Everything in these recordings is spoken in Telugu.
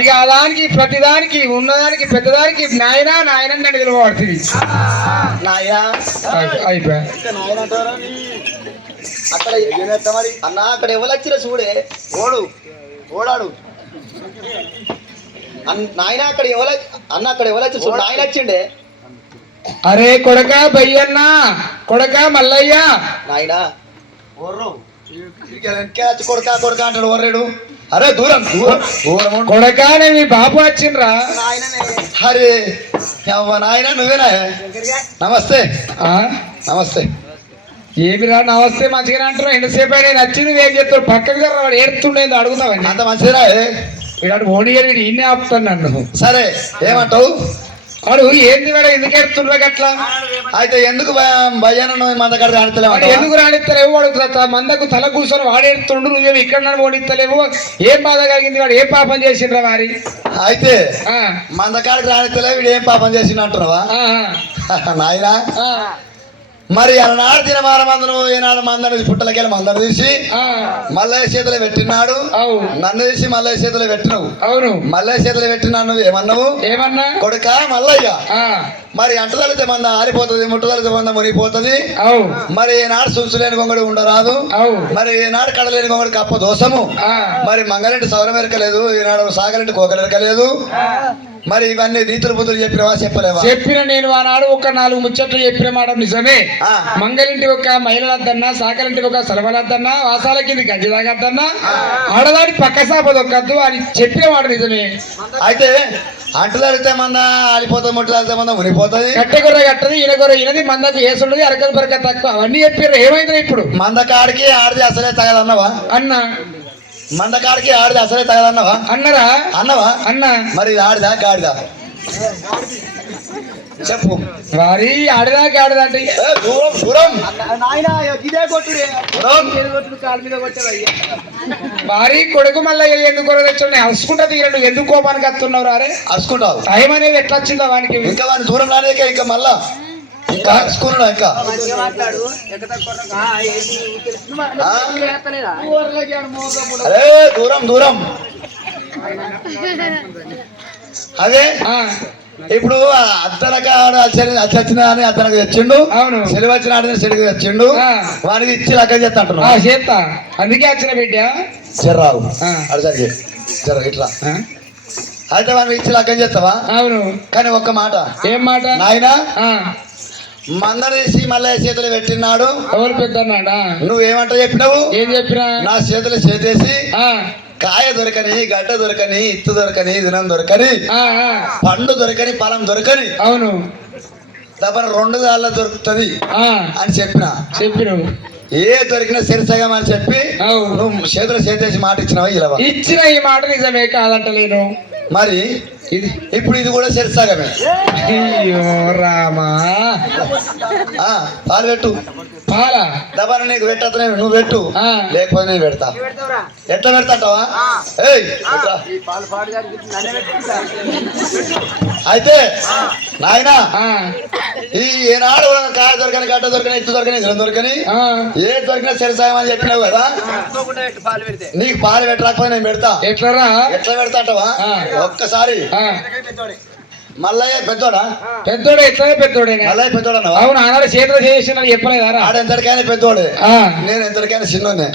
ఇక దానికి ప్రతిదానికి ఉన్నదానికి పెద్దదానికి నాయన నాయన నన్ను పిలువబడుతుంది. అయిపోయా అక్కడ మరి అన్న అక్కడ ఎవరు వచ్చినా చూడే ఓడు ఓడాడు నాయన అక్కడ ఎవరు అన్న అక్కడ ఎవరు వచ్చి చూడు నాయన వచ్చిండే. అరే కొడక బయ్యన్న కొడక మల్లయ్య నాయన కొడక కొడక అంటాడు ఓర్రేడు. అరే దూరం దూరం కొడక మీ బాబు వచ్చిండ్రా. అరే నాయన నువ్వేనా? నమస్తే నమస్తే. ఏమిరా నమస్తే మంచిగానే అంటున్నావు. ఎంతసేపు నేను వచ్చి నువ్వేం చెప్తావు? పక్కకు జర వాడు ఏడుతుండేది అడుగుతావని. అంత మంచిరా వీడు ఓడి వీడు ఈయనే ఆపుతాను నన్ను. సరే ఏమంటావు? వాడు ఏంది వాడు ఎందుకు ఎడుతుండ్రా అట్లా? అయితే ఎందుకు భయ్యాను మందకాడ రాణిస్తలేవు? ఎందుకు రాణిస్తలేవు? వాడు మందకు తల కూర్చొని వాడు ఎడుతుండు, నువ్వేమి ఇక్కడ నన్ను ఓడిస్తలేవు. ఏం బాధ కలిగింది? వాడు ఏ పాపం చేసిండ్రా వారి? అయితే మందకాడికి రాణిస్తలేవు, వీడు ఏం పాపం చేసిండు అంటున్నావా? నాయనా మరి అలనాడు తినమాల మందను ఈనాడు మందని పుట్టలకెళ్ళి మందను తీసి మల్లయ్య చేతులు పెట్టినాడు. నన్ను తీసి మల్లయ్య చేతులు పెట్టినవు. అవును మల్లయ్య చేతులు పెట్టినా నువ్వు ఏమన్నావు? ఏమన్నా కొడుక మల్లయ్య మరి అంటదలితే మంద ఆరిపోతుంది, ముట్టదలితే మంద మునిగిపోతుంది. మరి ఈనాడు సుంసులేని గొంగడు ఉండరాదు, మరి ఈనాడు కడలేని గొంగడు కప్ప దోషము. మరి మంగళంటి సౌరం ఎరకలేదు, ఈనాడు సాగలంటి కోకలు ఎరకలేదు. మరి ఇవన్నీ రీతులు బుద్ధులు చెప్పినవా చెప్పలేవా? చెప్పిన నేను ఆనాడు ఒక 4 ముచ్చట్లు చెప్పిన మాట నిజమే. మంగళింటి ఒక మహిళలద్దన్నా, సాకలింటి ఒక సెలవులద్దన్నా, వాసాల కింద గంజి తాగద్దన్నా, ఆడదాని పక్క సాపదొక్కద్దు అని చెప్పిన మాట నిజమే. అయితే అంటలడితే మంద ఆలిపోతుంది, ముట్టలడితే మంద మునిపోతుంది. కట్టెగొర్ర కట్టది, ఈనగొర్ర ఈనది, మందకు ఏసుండదు, అరకల పరక తక్కువ. అవన్నీ చెప్పారు. ఏమైంది ఇప్పుడు? మందకాడికి ఆడిది అసలే తగదన్నవా? అన్నా మందకాడికి ఆడిది అసలే తగదన్నవా? అన్నరా? అన్నవా? అన్న మరి ఆడిదా గాడిదా చెప్పు. వారి ఆడిదా గాడిదా అంటే దూరం దూరం వారి కొడుకు మళ్ళీ ఎందుకు తెచ్చండి అరుచుకుంటా తీర. నువ్వు ఎందుకు కోపానికి వస్తున్నావు? అరే అరుచుకుంటావు. టైం అనేది ఎట్లా వచ్చిందా వానికి? ఇంకా వాడిని దూరం రాలేక ఇంకా మళ్ళా ఇంకా స్కూల్ ఇంకా అరే దూరం దూరం. అదే ఇప్పుడు అద్దనక వచ్చిన అని అద్దనకు తెచ్చిండు. అవును సెలవు వచ్చిన ఆడిని సెలవు తెచ్చిండు. వానికి ఇచ్చి లెక్క చేస్తా అంటున్నా. చేస్తా అందుకే వచ్చిన బిడ్డ చెర్రావు అడిసరికి చెర్ర ఇట్లా. అయితే వానికి ఇచ్చి లెక్క చేస్తావా? అవును కానీ ఒక్క మాట. ఏం మాట? నాయనా మందనేసి మళ్ళీ చేతులు పెట్టినాడు. ఎవరు పెద్దన్నాడా? నువ్వేమంటా చెప్పినావు? ఏం చెప్పినా? నా చేతులు చేసేసి కాయ దొరకని, గడ్డ దొరకని, ఇత్తు దొరకని, దినం దొరకని, పండు దొరకని, ఫలం దొరకని. అవును తప్పన 2 దాళ్ళ దొరుకుతుంది అని చెప్పినావు. ఏ దొరికినా సరిసగం అని చెప్పి నువ్వు చేతులు చేసేసి మాట ఇచ్చినావా? ఇలా ఇచ్చిన ఈ మాట నిజమే కాదంటలేను. మరి ఇప్పుడు ఇది కూడా సరిసగమే. అయ్యో రామా పాలు పెట్టు. పాలా దబాన నీకు పెట్టనే నువ్వు పెట్టు, లేకపోతే నేను పెడతా. ఎట్లా పెడతావా? అయితే నాయనా ఈ ఏనాడు కాయ దొరకని, గడ్డ దొరకని, ఇత్తు దొరకని, దినం దొరకని, ఏ దొరికినా సరిసాయం అని చెప్పినావు కదా. నీకు పాలు పెట్టరాకపోతే నేను పెడతా. ఎట్లా పెడతా అంటావా? ఒక్కసారి మల్లయ్య పెద్దోడా? పెద్దోడే. ఎట్లా పెద్దోడే? మల్లయ్య పెద్దోడా? అవును ఆనాడు చేతులు చేసిన చెప్పలేదా? ఆడ ఎంతటికైనా పెద్దోడే, నేను ఎంతటికైనా చిన్నోనే.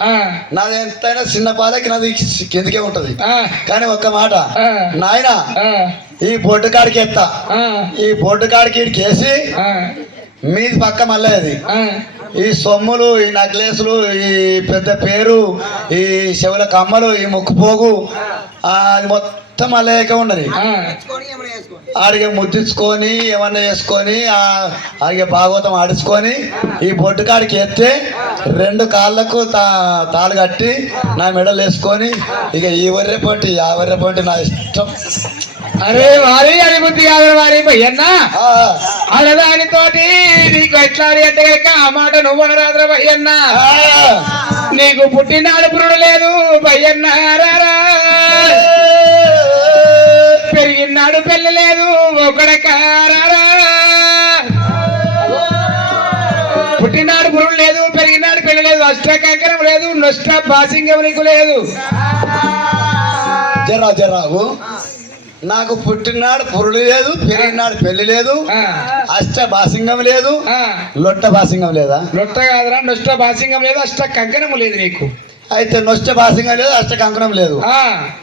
నాది ఎంతైనా చిన్న పాలకి నాది కిందకే ఉంటది. కానీ ఒక్క మాట నాయన, ఈ బొడ్డు కాడికి ఎత్తా, ఈ బొడ్డు కాడికి కేసి మీది పక్క మల్లయ్యది. ఈ సొమ్ములు, ఈ నక్లెస్లు, ఈ పెద్ద పేరు, ఈ చెవుల కమ్మలు, ఈ ముక్కు పోగు అది మొత్తం మల్లయ్యకే ఉండని. ఆడికి ముద్దించుకొని ఏమన్నా చేసుకొని ఆడికి భాగవతం ఆడించుకొని ఈ బొడ్డు కాడికి ఎత్తే 2 కాళ్ళకు తాళ్ళు కట్టి నా మెడలు వేసుకొని ఇక ఈ వర్రె పొంటి ఆ వర్రె పొంటి నా ఇష్టం. అరే వారి అని బుద్ధి కాదు వారి భయ్యన్నా. అలదానితోటి నీకు ఎట్లా అంటే ఆ మాట నువ్వు అనరాదురా భయ్యన్నా. నీకు పుట్టినాడు పురుడు లేదు భయ్యన్నా, పెరిగినాడు పెళ్ళి లేదు ఒకడకారా. పుట్టినాడు పురుడు లేదు, పెరిగినాడు పెళ్ళి లేదు, అష్ట కంకరం లేదు, నష్ట బాసింగం నీకు లేదు. జర్రావు నాకు పుట్టినాడు పురుడు లేదు, పెరిగినాడు పెళ్లి లేదు, అష్ట బాసింగం లేదు, లొట్ట బాసింగం లేదా? లొట్ట కాదురా, నొష్ట బాసింగం లేదు, అష్ట కంకణము లేదు నీకు. అయితే నొష్ట బాసింగం లేదు, అష్ట కంకణం లేదు.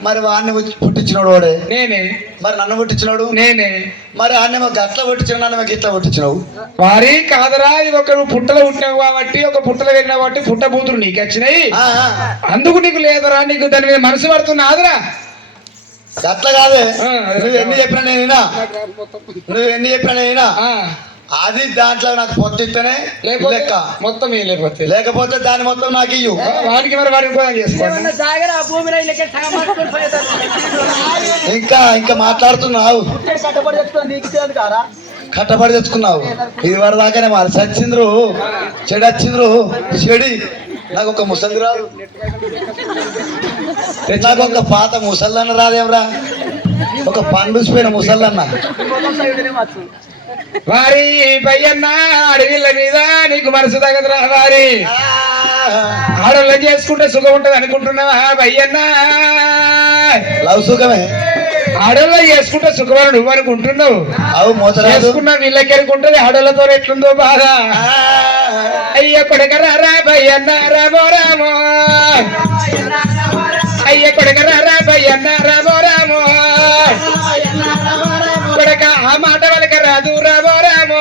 మరి వాడిని పుట్టించినోడు వాడే నేనే. మరి నన్ను పుట్టించినోడు నేనే. మరి అన్నేమో గట్ల పుట్టించిన నన్ను గిట్ల పుట్టించినావు. వారి కాదరా, ఇది ఒక పుట్టలో పుట్టినావు కాబట్టి, ఒక పుట్టలో వెళ్ళినావు కాబట్టి పుట్టబూతులు నీకు వచ్చినాయి, అందుకు నీకు లేదరా, నీకు దాని మీద మనసు పడుతున్నాదిరా. అట్లా కాదే, నువ్వు ఎన్ని చెప్పినా నేనా అది దాంట్లో నాకు పొత్తిస్తేనే లెక్క మొత్తం లేకపోతే దాని మొత్తం నాకు ఇయ్యు. వాడికి మరి వాడిని కూడా చేసుకోండి. ఇంకా మాట్లాడుతున్నావు, కట్టబడి తెచ్చుకున్నావు. ఇది వరదాకానే మరి సచ్చింద్రు చెడి నాకు ఒక ముసలి రాదు, నాకు ఒక పాత ముసల్లన్న రాదేమరా, ఒక పండుసిపోయిన ముసల్లన్న. వారి పయ్యన్న అడవిళ్ళ మీద నీకు మనసు తగదురా వారి. ఆడోళ్ళ చేసుకుంటే సుఖం ఉంటది అనుకుంటున్నావా పయ్యన్న? లవ్ సుఖమే. ఆడోళ్ళ చేసుకుంటే సుఖమని నువ్వు అనుకుంటున్నావు, చేసుకున్నా వీళ్ళకి అనుకుంటది. ఆడోళ్ళతో ఎట్లుందో బాధ. అయ్య కొడకరారా భయ్యన్న రామో రామో, అయ్య కొడకరారా భయ్యన్న రామో రామో, కొడక ఆ మాట వాళ్ళకి రాదు రామో రామో,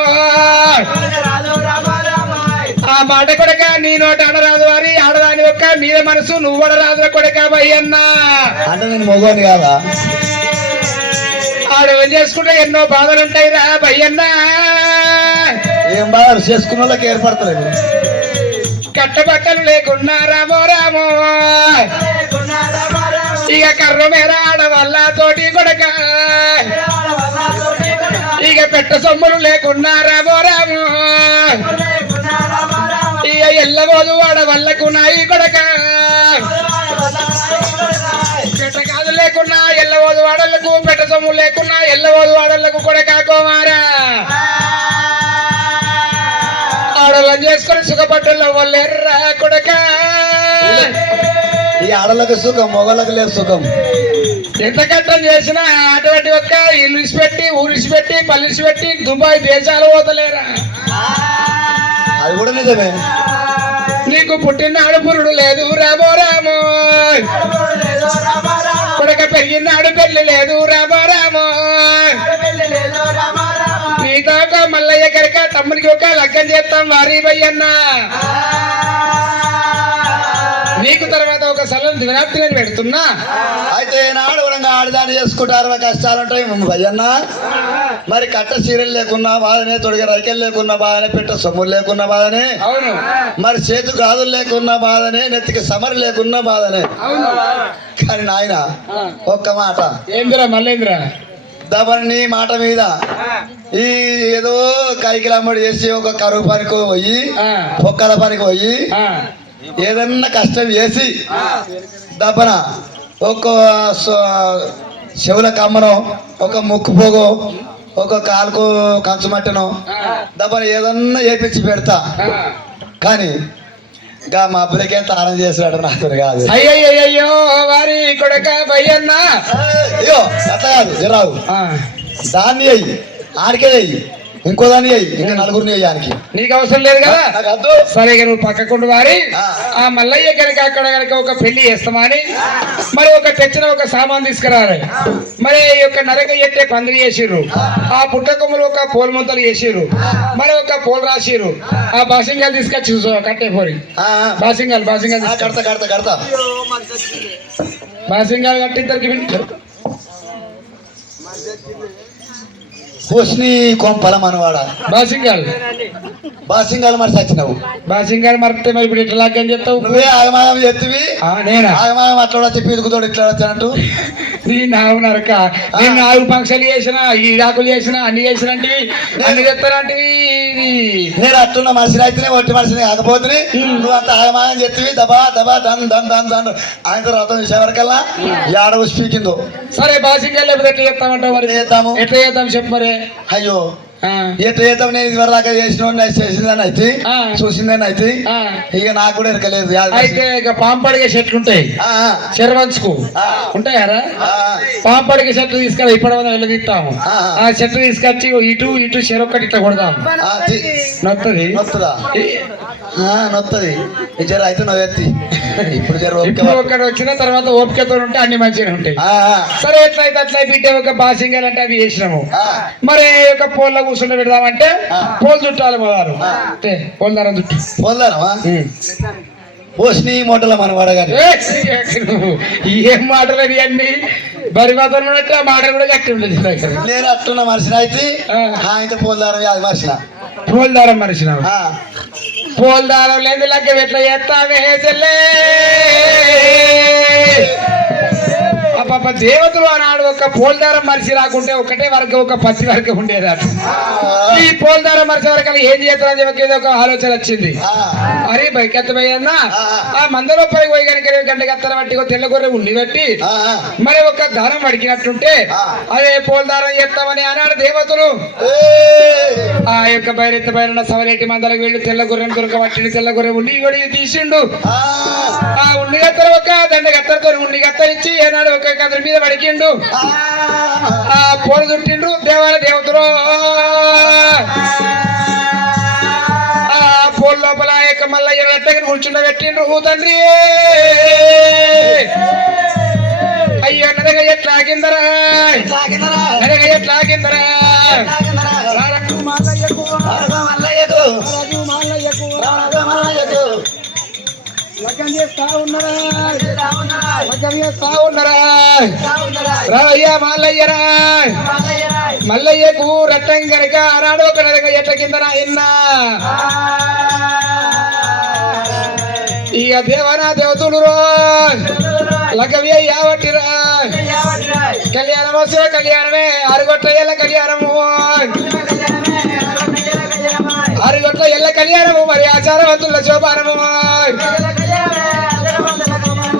ఆ మాట కొడక నీ నోట ఆడరాదు వారి. ఆడదాని ఒక్క మీద మనసు నువ్వు ఆడరాదు కొడక భయ్యన్న. అంటే నేను మొగోని కాదా? ఆడవాళ్ళు చేసుకుంటే ఎన్నో బాధలు ఉంటాయి రా భయ్యన్న. ఏం బాధలు చేసుకున్న వాళ్ళకి ఏర్పడతలేదు. కట్టబట్టలు లేకున్నా రామో రామో, ఇక కర్ర మేర ఆడవల్ల తోటి కొడక, ఇక పెట్ట సొమ్ములు లేకున్నా రామో రామో, ఇక ఎల్లబోదు ఆడవల్లకు నాయి కొడక, పెట్ట కాదు లేకున్నా ఎల్లబోదు వాడలకు, పెట్ట సొమ్ము లేకున్నా ఎల్లబోదు వాడలకు కొడక కోమారా. ఆడోళ్ళని చేసుకొని సుఖపట్టుల్లో వాళ్ళెర్రా కొడక. ఈ ఆడలకు సుఖం, మొగలకు లేదు సుఖం. ఎంత కట్టం చేసినా అటువంటి ఒక్క ఇల్లు ఇసిపెట్టి ఊరు ఇసిపెట్టి పల్లి ఇసిపెట్టి దుబాయ్ దేశాలు పోతలేరా. అది కూడా నిజమే. నీకు పుట్టినాడు పురుడు లేదు రామో రామో, కొడక పెరిగినాడు పెళ్లి లేదు రామో రామో, నీతో ఒక మల్లయ్య కనుక తమ్ముడికి ఒక లగ్గం చేస్తాం వారి భయ్యన్న. నీకు తర్వాత ఒక సలం దినాప్తి నేను పెడుతున్నా. అయితే నాడు ఆడదాన్ని చేసుకుంటారు, కష్టాలు ఉంటాయి భయ్యన్న. మరి కట్ట చీరలు లేకున్నా బాధనే, తొడిగ రైకెలు లేకున్నా బాధనే, పెట్ట సొమ్ములు లేకున్నా బాధనే, అవును. మరి చేతు గాజులు లేకున్నా బాధనే, నెత్తికి సమరు లేకున్నా బాధనే. కానీ నాయన ఒక్క మాట ఏందిరా మల్లేంద్ర, దబని మాట మీద ఈ ఏదో కైకిలమ్మడి చేసి ఒక కరువు పనికి పోయి, పొక్కల పనికి పోయి, ఏదన్నా కష్టం చేసి దబ్బన ఒక చెవుల కమ్మనో, ఒక ముక్కు పోగో, ఒక కాలుకు కంచు మట్టనో దబ్బన ఏదన్నా చేపించి పెడతా. కానీ గా మా అబ్బులకేం తాళం చేసాడు నాతో కాదు. అయ్యయ్యో వారి కొడక భయ్యన్న. అయ్యో అట్లా కాదు జరావు, దాన్ని అయ్యి ఆడికే అయ్యి, ఇంకో దాన్ని అయ్యి, ఇంకా నలుగురిని అయ్యానికి నీకు అవసరం లేదు కదా. సరే నువ్వు పక్కకుండా వారి ఆ మల్లయ్య కనుక అక్కడ కనుక ఒక పెళ్లి చేస్తామని మరి ఒక తెచ్చిన ఒక సామాన్ తీసుకురారు. మరి ఒక నరక ఎట్టే పందిరి చేసిర్రు, ఆ పుట్టకొమ్మలు ఒక పూల ముంతలు చేసిర్రు, మరి ఒక పూలు రాసిర్రు. ఆ బాసింగాలు తీసుకొచ్చి కట్టే పోరి బాసింగాలు బాసింగాలు కట్టిద్దరికి హుస్ని కొంపల మనవాడ బాసింగాలు మరి చచ్చినావు. బాసింగాలు మరితే మరి ఇప్పుడు ఇట్లా అని చెప్తావు. నువ్వే ఆగమాగం చెప్తివి. నేనా ఆగమాగం అట్లా చెప్పి ఇదుకుతోడు ఇట్లా వచ్చినట్టు. నీ నావు నరక, నేను నాలుగు ఫంక్షన్లు చేసిన, ఈ ఆకులు చేసిన, అన్ని చేసిన అన్ని చెప్తానంటివి. నేను అట్టున్న మనిషిని అయితేనే ఒట్టి మనిషిని కాకపోతే నువ్వు అంత ఆగమాగం చెప్తివి. దబా దబా దన్ దన్ దన్ దన్ ఆయనతో రథం చూసేవరకల్లా ఏడవ స్పీకిందో. సరే బాసింగాలు లేకపోతే ఎట్లా చెప్తామంటావు? మరి చేద్దాము, ఎట్లా చేద్దాం చెప్పు మరి. అయ్యో ఆ, ఎట్లా చేద్దాం నేను ఇది వరకు చేసిందని అయితే ఆ. చూసిందని అయితే ఆ. ఇక నాకు కూడా ఎరకలేదు అయితే ఇక పాంపడిగే చెట్లు ఉంటాయి చెరవంచుకు ఉంటాయారా పాంపడిగే చెట్లు తీసుకెళ్ళి ఇప్పటి వల్ల వెళ్ళదీస్తాము ఆ చెట్లు తీసుకొచ్చి ఇటు ఇటు చెరొక్కటి ఇట్లా కొడదాం నొత్తది నొత్తదా నొత్తది జర అయితే నువ్వు ఎత్తి ఇప్పుడు జర ఇప్పుడు ఒక్కడు వచ్చిన తర్వాత ఓపికతో ఉంటే అన్ని మంచిగా ఉంటాయి సరే ఎట్లయితే అట్లా బిడ్డ ఒక బాసింగల్ అంటే అవి చేసినాము మరి ఒక పోల్ల కూర్చుంటే పెడదామంటే పోల్ చుట్టాలి మొదలు పోల్ దారం చుట్టూ పొందారమా పోషిని మూటల మన వాడగాని ఏం మాటలు అన్ని బరి మాత్రం ఉన్నట్టు ఆ మాటలు కూడా కట్టి ఉండదు నేను అట్టున్న మనిషిని అయితే అయితే పొందారం అది మనిషిన పోల్ దారం మనిషిన పోల్ దారం లేదు లెక్క ఎట్లా చేస్తావే చెల్లే పాప దేవతలు ఆనాడు ఒక పోల్దారం మనిషి రాకుంటే ఒకటే వరకు ఒక పత్తి వరకు ఉండేదాడు ఈ పోల్దారం మనిషి వరకు ఏం చేస్తారని చెప్పి ఏదో ఒక ఆలోచన వచ్చింది అరే బైకెత్త పోయన్నా ఆ మందలో పైకి పోయి కనుక గంట గత్తర బట్టి తెల్ల గొర్రె ఉండి పెట్టి మరి ఒక దారం వడికినట్టుంటే అదే పోల్దారం చేస్తామని ఆనాడు దేవతలు ఆ యొక్క బైరెత్త బైరన్న సవరేటి మందలకు వెళ్ళి తెల్ల గొర్రెను దొరకబట్టి తెల్ల గొర్రె ఉండి ఇవడి తీసిండు ఆ ఉండి గత్తర ఒక దండ గత్తరతో ఉండి గత్తర ఇచ్చి ఏనాడు ఒక కదరి మీద పడికిండు ఆ పోలు చుట్టిండు దేవతలు ఆ పోల్ లోపల యొక్క మల్లయ్య ఎట్టగా కూర్చుండ పెట్టిండు తండ్రి అయ్యో నరగ ఎట్లాగిందరా నరగ ఎట్లాగిందరా లగ్గం చేస్తా ఉన్నారా లగ్గం చేస్తా ఉన్నారా రాయ్యా మల్లయ్యరా మల్లయ్యకు రట్టం కనుక ఆనాడు ఒక నరగ ఎట్ల కింద నాయన్నా ఇక దేవనా దేవతలు లగ్గమే యావట్టిరా కళ్యాణం వస్తే కళ్యాణమే ఆరుగొట్ల ఎల్ల కళ్యాణము ఆరుగొట్ల ఎల్ల కళ్యాణము మరి ఆచారవంతుల శోభానము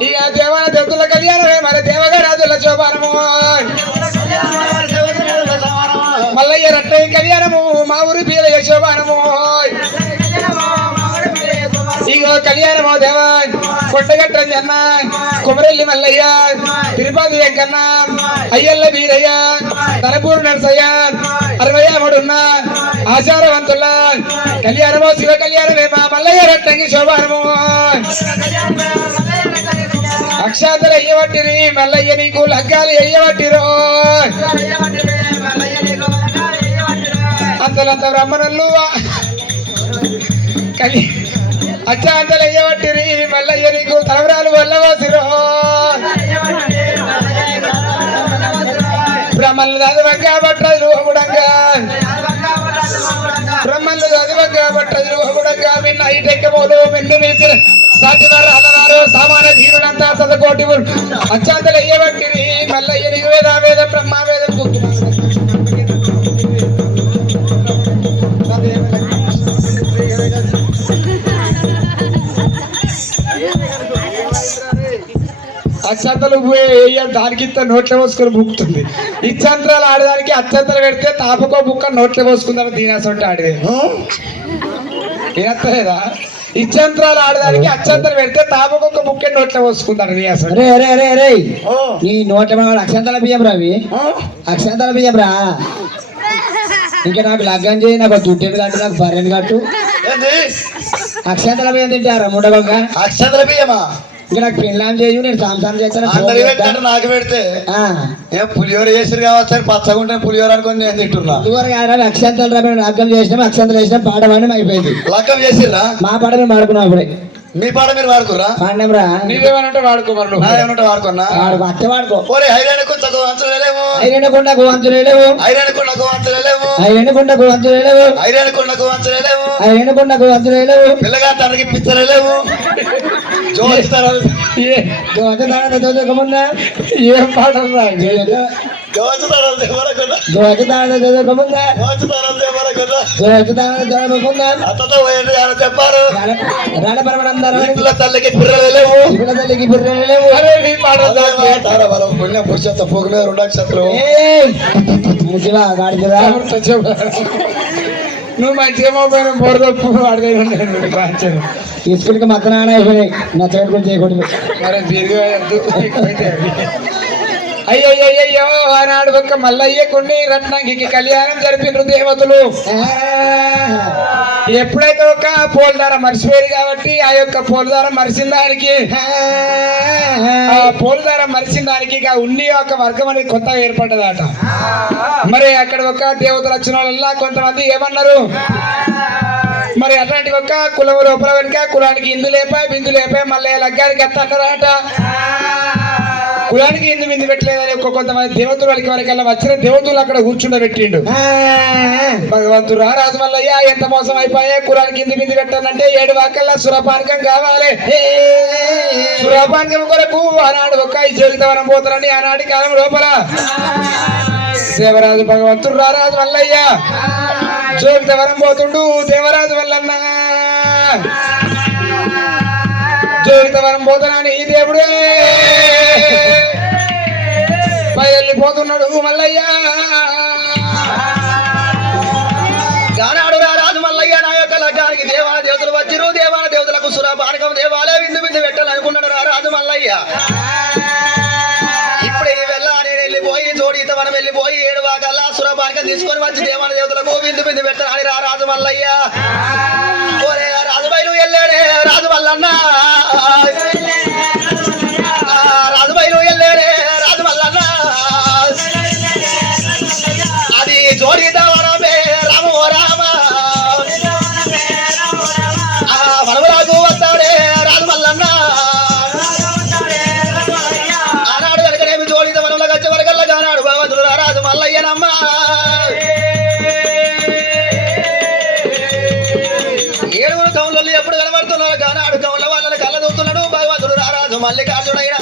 ఇక దేవన దేవతల కళ్యాణమే మరి దేవగరాజుల శోభానము మల్లయ్య రట్టయ్య కళ్యాణము మా ఊరి పీలయ్య శోభానము ఇగో కళ్యాణమో దేవా కొట్టగట్ట జన్న కుమరెల్లి మల్లయ్య తిరుపతి వెంకన్న అయ్యల్ల వీరయ్య తనపూరు నరసయ్య 63 ఆచారవంతుల కళ్యాణమో శివ కళ్యాణమే మా మల్లయ్య రట్టంగి శోభానము అక్షాతలు అయ్యబట్టిరి మల్లయ్య నీకు లగ్గాలు అయ్యబట్టిరో అంతలంత బ్రహ్మణులు అచ్చాంతలు అయ్యబట్టిరి మల్లయ్య నీకు తలవరాలు వల్లవసిరో బ్రహ్మలు చదవంగా బట్టలు రూహముడంగా బ్రహ్మలు చదవంగా బట్టలు రూహముడంగా విన్న ఐటెక్కమోలు మిన్ను నీతి సాటివారు అల్లవారు సామాన జీవనంతా సదకోటి అచ్చాంతలు అయ్యబట్టిరి మల్లయ్య నీకు వేద వేద బ్రహ్మ వేదం అక్షంతలు దానికి ఇంత నోట్లే పోసుకొని బుక్కుతుంది ఇచ్చంతరాలు ఆడడానికి అచ్చంతలు పెడితే తాపకో బుక్క నోట్లే పోసుకుందాం దీనాసంటే ఆడేది ఏదా ఇచ్చంతరాలు ఆడడానికి అచ్చంతలు పెడితే తాపకొక బుక్కే నోట్లే పోసుకుంటారు నీ అసలు నీ నోట్ల అక్షంతల బియ్యం రావి అక్షంతల బియ్యం రా ఇంకా నాకు లగ్గం చేయి నాకు దుడ్డెని కట్టు నాకు బర్రెని కట్టు అక్షంతల బియ్యం తింటారా ముండబంగా అక్షతల బియ్యమా ఇంకా నాకు పెళ్ళాం చేయు నేను సంసారం అందరికి పెట్టాడు చేస్తాను నాకు పెడితే ఏం పులిహోర చేసారు కావచ్చు పచ్చగా ఉంటే పులిహోర అనుకుని నేను తింటున్నా అక్షంతలు రా మేము లగ్గం చేసినాం అక్షంతలు వేసినాం పాడమని అయిపోయింది లక్కం చేసిర్రా మా పాట మేము ఆడుకున్నాం అప్పుడే మీ పాట మీరు వాడుకోరా పాడినాం రా నీవేమనంటే వాడుకోమరు నాదేమన్నా వాడుకున్నా వాడుకో అత్తే వాడుకో ఓరే హైరాణకు తక్కువ అంచలేము ఐరెండకుండకు వంతులేవు హైరాణకుండకు అంచలేము ఐరెండకుండకు వంతులేవు హైరాణకుండకు అంచలేము ఐరెండకుండకు వంతులేవు పిల్లగా తనకి పిచ్చలేము జోస్తారు దోచకమున్నా ఏం పాటలు దోచుతారం దేవరకుండా దోచుతాను చదువుకోముందా దోచుతారం దేవరకుండా దోచుతాను చదువుకోముందా అత్తతో పోయింది అని చెప్పారు రణపరమనందరూ పిల్ల తల్లికి పిల్లలు లేవు పిల్లలకి బిర్రెలు లేవు తారవరం పుణ్య పురుషత్వ పోగు మీద 2 నక్షత్రాలు శివా గాడిదా నువ్వు మంచిగా పోయిన బోరదప్పు వాడితే తీసుకుని మొత్తం నాన్న అయిపోయినాయి నచ్చబెట్టు కూడా చేయకూడదు మరి దీర్ఘ అయ్యయ్యో ఆనాడు ఒక్క మల్లయ్య కొన్ని రత్నంకి కళ్యాణం జరిపిన దేవతలు ఎప్పుడైతే ఒక పోల్దార మర్చిపోయారు కాబట్టి ఆ యొక్క పోల్దార మరిచిన దానికి ఆ పోల్దార మరిచిన దానికి ఇక ఉన్ని ఒక వర్గం అనేది కొత్తగా ఏర్పడ్డదట. మరి అక్కడ ఒక దేవతలు వచ్చిన వాళ్ళ కొంతమంది ఏమన్నారు, మరి అట్లాంటి ఒక కులం లోపల వెనుక కులానికి ఇందు లేపాయి బిందు లేపాయి మల్లయ్య లగ్గానికి ఎత్త అన్నారట. కులానికి ఇందు బిందు పెట్టలేదని కొంతమంది దేవతలు వాళ్ళకి వరకల్లా వచ్చిన దేవతలు అక్కడ కూర్చుండబెట్టిండు. భగవంతుడు రాజు మల్లయ్య ఎంత మోసం అయిపోయా, కులానికి ఇందు బిందు పెట్టానంటే 7 వాకల్లా సురపానకం కావాలి. సురపానకం కొరకు ఆనాడు ఒక జీవితవనం పోతారని ఆనాటి కాలం లోపల దేవరాజు భగవంతుడు రారాజు మల్లయ్య జోగితవరం పోతుండు. దేవరాజు వల్లన్న జోగితవరం పోతానని ఈ దేవుడే బయలుపోతున్నాడు మల్లయ్య. గానాడు రారాజు మల్లయ్య నా యొక్క లగ్గానికి దేవాన దేవతలు వచ్చిరు. దేవాన దేవతలకు సురపానకం దేవాలయ విందు బిందు పెట్టాలనుకున్నాడు రారాజు మల్లయ్య. ఇప్పుడు ఈ వెళ్ళ నేను వెళ్ళిపోయి జోడిత మనం వెళ్ళిపోయి 7 వాకల్లా సురపానకం తీసుకొని వచ్చి దేవాన దేవతలకు విందు బిందు పెట్టాలని రారాజు మల్లయ్య. ఓరే రాజు బయలు వెళ్ళాడే రాజు మల్లన్న, రాజు బయలు వెళ్ళాడే రాజు మల్లన్న. అది జోడిత వరమే రామో రామ, వరవరాజు వస్తాడే రాజు మల్లన్న. ఆనాడు కనుకనేమి జోడిత వరంలో వచ్చే వరకల్లా గానాడు భగవంతుడు రారాజు మల్లయ్యనమ్మ. ఏడుగురు కౌన్లు ఎప్పుడు కనబడుతున్నారు గానాడు కౌన్ల వాళ్ళని కళ్ళ దూస్తున్నాడు భగవంతుడు రారాజు మల్లికార్జునైనా.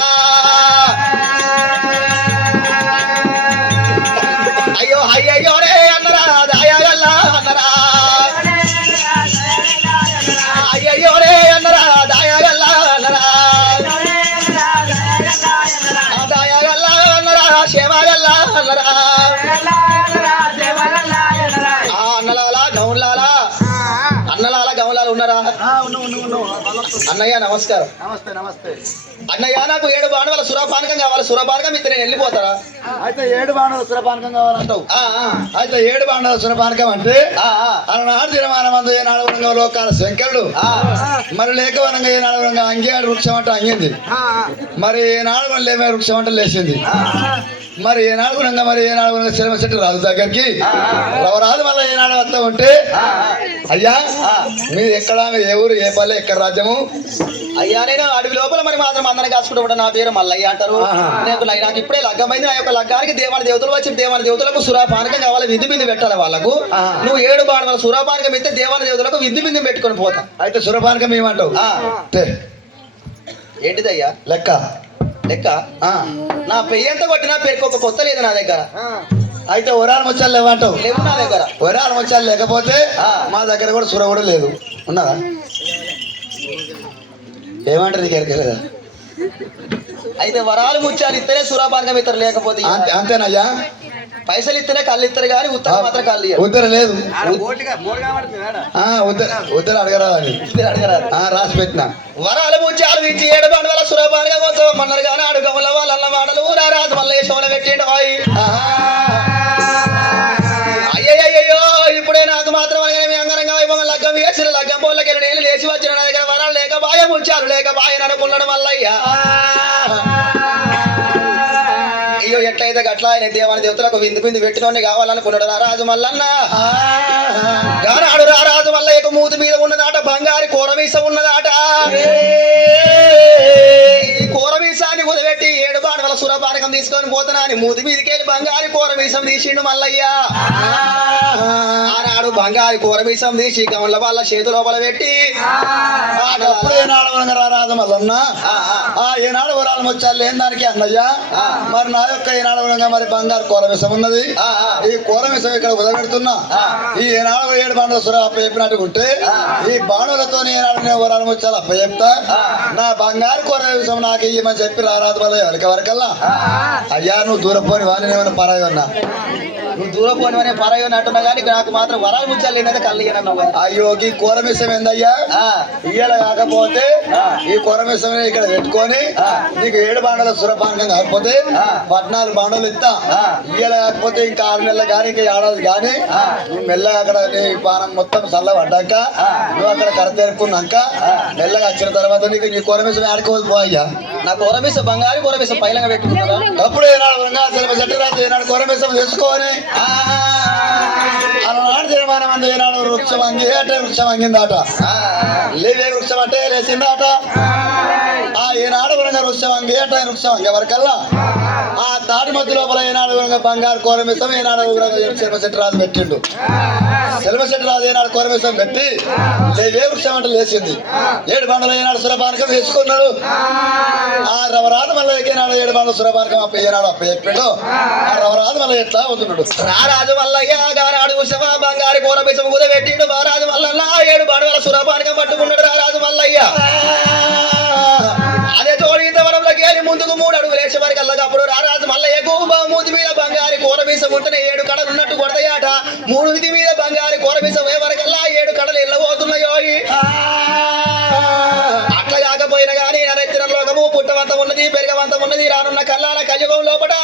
అయ్యో అయ్యయ్యో రే అన్నరా దాయాగల్లా అన్నరా, అయ్యయ్యో రే అన్నరా దాయాగల్లా అన్నరా, దాయాగల్లా అన్నరా క్షేమాగల్లా అన్నరా. అన్నలాలా గౌన్లాలా అన్నలాలా గౌన్లాలు ఉన్నారా? అన్నయ్య నమస్కారం. నమస్తే నమస్తే. అన్నయ్య నాకు 7 బాణాల సురపానకం కావాలి. సురపానకం ఇతను నేను వెళ్ళిపోతారా? అయితే 7 బాణాలు సురపానకం కావాలంటావు. అయితే 7 బాణాల సురపానకం అంటే అలనాడు దినమానమందు ఏనాడు వనంగా లోకాల శంకరుడు మరి లేకవనంగా ఏనాడు వనంగా అంగేడు వృక్షం అంటే అంగింది. మరి ఏనాడు వనం లేమే వృక్షం అంటే లేచింది. మరి ఏనాడు గుణంగా మరి ఏనాడు గుణంగా సినిమా చెట్టు రాజు దగ్గరికి రవరాజు మళ్ళీ ఏనాడు వస్తా ఉంటే అయ్యా మీరు ఎక్కడ ఏ ఊరు ఏ పల్లె ఎక్కడ రాజ్యము? అయ్యా నేను అడవి లోపల మరి మాత్రం అందరిని కాసుకుంటూ నా పేరు మల్లయ్య అంటారు. నాకు ఇప్పుడే లగ్గమైంది. నా యొక్క లగ్గానికి దేవాన దేవతలు వచ్చి దేవాన దేవతలకు సురాపానకం కావాలి, విందు బిందు పెట్టాలి వాళ్ళకు. నువ్వు 7 బాణాల సురాపానకం ఇస్తే దేవాన దేవతలకు విందు బిందు పెట్టుకొని పోతా. అయితే సురపానకం ఏమంటావు? ఏంటిదయ్యా లెక్క లెక్క? నా పెయ్యి ఎంత కొట్టినా పేరుకి ఒక కొత్త లేదు నా దగ్గర. అయితే వరాలు ముచ్చాలు లేవంటావు? లేవు నా దగ్గర. వరాలు ముచ్చాలు లేకపోతే మా దగ్గర కూడా సుర కూడా లేదు. ఉన్నదా? ఏమంటారు నీకు ఎరకలేదా? అయితే వరాలు ముత్యాలు ఇస్తేనే సురాపానకం ఇస్తారు, లేకపోతే అంతేనయ్యా. పైసలు ఇస్తేనే కళ్ళు ఇస్తారు కానీ ఉత్తరం మాత్రం కళ్ళు ఇయ్యరు. ఉద్దర లేదు, ఉద్దర అడగరాదని అడగరాదు. రాసి పెట్టిన వరాలు ముత్యాలు ఇచ్చి 7 బాణాల సురాపానకం కోసం మన్నారు కానీ అడుగముల వాళ్ళ మాటలు రారాజు మల్లయ్య శోభన పెట్టిండు. అయ్యయ్యో ఇప్పుడే నాకు మాత్రం అనగానే అంగరంగా వైభవం లగ్గం వేసిన లగ్గం పోళ్ళకి నేను లేచి వచ్చిన నా దగ్గర వరాలు లేక బాయ ముత్యాలు లేక బాయని అనుకున్నాడు మల్లయ్య. అయ్యో ఎట్లయితే గట్లా ఆయన దేవాని దేవతలకు విందు బిందు పెట్టినోని కావాలనుకున్నాడు రారాజు మల్లన్న. గానాడు రారాజు మల్లయ్యకు మూతి మీద ఉన్నదాట బంగారు కూరమీస ఉన్నదాట. ఈ కూరమీస వీసాన్ని కుదబెట్టి 7 బాణవల సురపానకం తీసుకొని పోతున్నా అని మూతి మీదకెళ్ళి బంగారు కూర వీసం తీసిండు మల్లయ్య. ఆనాడు బంగారు కూర వీసం తీసి గమల వాళ్ళ చేతు లోపల పెట్టి అప్పుడు ఏనాడు రారాదు మల్లన్న ఏనాడు వరాలు వచ్చారు లేని దానికి అన్నయ్య మరి నా యొక్క ఏనాడు మరి బంగారు కూర విషం ఉన్నది. ఈ కూర విషం ఇక్కడ ఉదబెడుతున్నా. ఈ ఏనాడు 7 బాణుల సుర అప్ప చెప్పినట్టుకుంటే ఈ బాణులతో ఏనాడు నేను వరాలు వచ్చారు అప్ప చెప్తా. నా బంగారు కూర విషం నాకు ఇయ్యమని చెప్పి రారాదు మళ్ళీ వరకల్లా. అయ్యా నువ్వు దూరపోని వాళ్ళని ఏమైనా పరాయి ఉన్నా, నువ్వు దూరపోని పరాయి అంటున్నా కానీ నాకు మాత్రం వరాలు ముచ్చాలి లేనైతే కళ్ళు ఇయ్యనన్నావు. అయ్యో ఈ కూర విషయం ఏందయ్యా ఇయ్యాల కాకపోతే ఈ కూర విషయం ఇక్కడ పెట్టుకొని నీకు 7 బాండల సురపానకం కాకపోతే 14 బాండలు ఇస్తా. ఇయ్యాల కాకపోతే ఇంకా 6 నెలలు కానీ ఇంకా ఏడాది కానీ నువ్వు మెల్లగా అక్కడ నీ పానం మొత్తం చల్ల పడ్డాక నువ్వు అక్కడ కర తెరుకున్నాక మెల్లగా వచ్చిన తర్వాత నీకు నీ కూర విషయం ఆడుకోవద్దు పోయ్యా. నా కూర విషం బంగారు కూర విషం పైలంగా పెట్టుకున్నా అప్పుడు ఏనాడు చెట్టు రాదు ఏనాడు కూర విషయం తెచ్చుకొని అలనాడు తీర్మానం అంది ఏనాడు వృక్షం అంగి అంటే వృక్షం అంగిందాట. లేవే వృక్షం అంటే లేచిందాట. ఆ ఏనాడు వరంగా వృక్షం అంగి అంటే వృక్షం అంగే వరకల్లా ఆ తాటి మధ్య లోపల ఏనాడు వరంగా బంగారు కోరమిస్తాం ఏనాడు శిల్ప చెట్టు రాజు పెట్టిండు. శిల్ప చెట్టు రాజు ఏనాడు కోరమిస్తాం పెట్టి లేవే వృక్షం అంటే లేచింది. 7 బండలు ఏనాడు సురపానకం వేసుకున్నాడు. ఆ రవరాజు మళ్ళీ ఏనాడు 7 బండల సురపానకం అప్ప ఏనాడు అప్ప చెప్పిండు. ఆ రవరాజు మళ్ళీ ఎట్లా వస్తున్నాడు. రారాజు మల్లయ్య గానాడు ఉషమా బంగారు కూర విషం కుదబెట్టిండు. రారాజు మల్లన్న 7 బాణుల సురపానకం పట్టుకున్నాడు. రారాజు మల్లయ్య అదే తోడు ఇంతవరంలోకి వెళ్ళి ముందుకు 3 అడుగులు వేసే వరకు అల్లగప్పుడు రారాజు మల్లయ్యకు మూతి మీద బంగారు కూర వీసం ఉంటేనే 7 కడలు ఉన్నట్టు కొడతాయాట. 3 విధి మీద బంగారు కూర వీసం ఏ వరకల్లా 7 కడలు వెళ్ళబోతున్నాయో. అట్లా కాకపోయినా కానీ నరెత్తిన లోకము పుట్టవంతం ఉన్నది పెరగవంతం ఉన్నది. రానున్న కల్లాల కలియుగం లోపల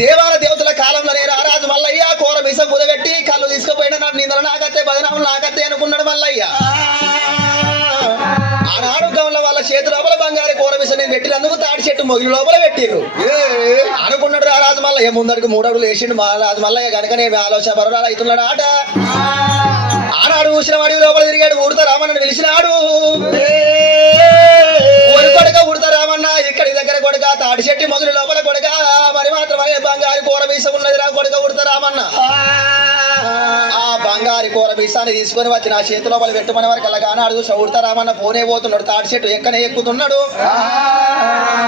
దేవాల దేవతల కాలంలోనే రారాజు మల్లయ్య కూర వీసం కుదబెట్టి కళ్ళు తీసుకుపోయిన నిందలు నాకత్తే బదనాములు నాకత్తే అనుకున్నాడు మల్లయ్య. ఆనాడు గమల వాళ్ళ చేతి లోపల బంగారు కూర విషయం నేను పెట్టినందుకు తాటి చెట్టు మొగిలి లోపల పెట్టిర్రు అనుకున్నాడు. రారాజు మల్లయ్య ముందరికి 3 అడుగులు వేసిండు. రాజు మల్లయ్య కనుక నేను ఆలోచన పరురాలు అవుతున్నాడు ఆట. ఆనాడు ఊసిన వాడి లోపల తిరిగాడు. ఉడత రామన్నని పిలిచినాడు. కొడుక ఉడత రామన్న ఇక్కడి దగ్గర కొడుక తాటి చెట్టు మొగిలి లోపల కొడుక మరి మాత్రం బంగారు కూర వీసం ఉన్నది రా కొడుక ఉడత రామన్న. ఆ బంగారు కూర వీసాన్ని తీసుకొని వచ్చి నా చేతి లోపల పెట్టుమని వరకు అలా కానాడు. ఉడత రామన్న పోనే పోతున్నాడు. తాటి చెట్టు ఎక్కనే ఎక్కుతున్నాడు.